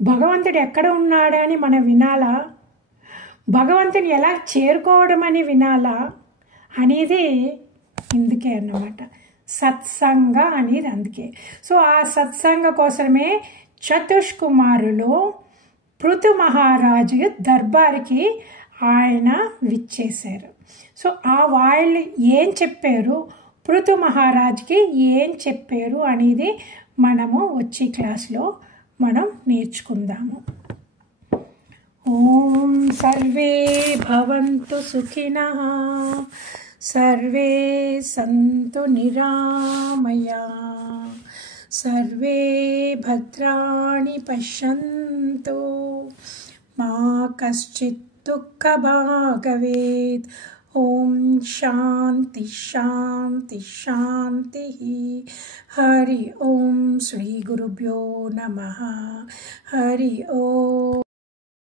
భగవంతుడు ఎక్కడ ఉన్నాడని మనం వినాలా, భగవంతుని ఎలా చేరుకోవడం అని వినాలా అనేది ఇందుకే అన్నమాట, సత్సంగ అనేది అందుకే. సో ఆ సత్సంగ కోసమే చతుష్కుమారులు పృథు మహారాజు దర్బార్కి ఆయన విచ్చేశారు. సో వాళ్ళు ఏం చెప్పారు, పృథు మహారాజుకి ఏం చెప్పారు అనేది మనము వచ్చే క్లాస్లో మనం నేర్చుకుందాము. ఓం సర్వే భవంతు సుఖినః, సర్వే సంతు నిరామయా, సర్వే భద్రాణి పశ్యంతు, మా కశ్చిత్ దుఃఖభాగ్ భవేత్. ఓం శాంతి శాంతి శాంతి. హరి ఓం. శ్రీ గురుభ్యో నమః. హరి ఓం.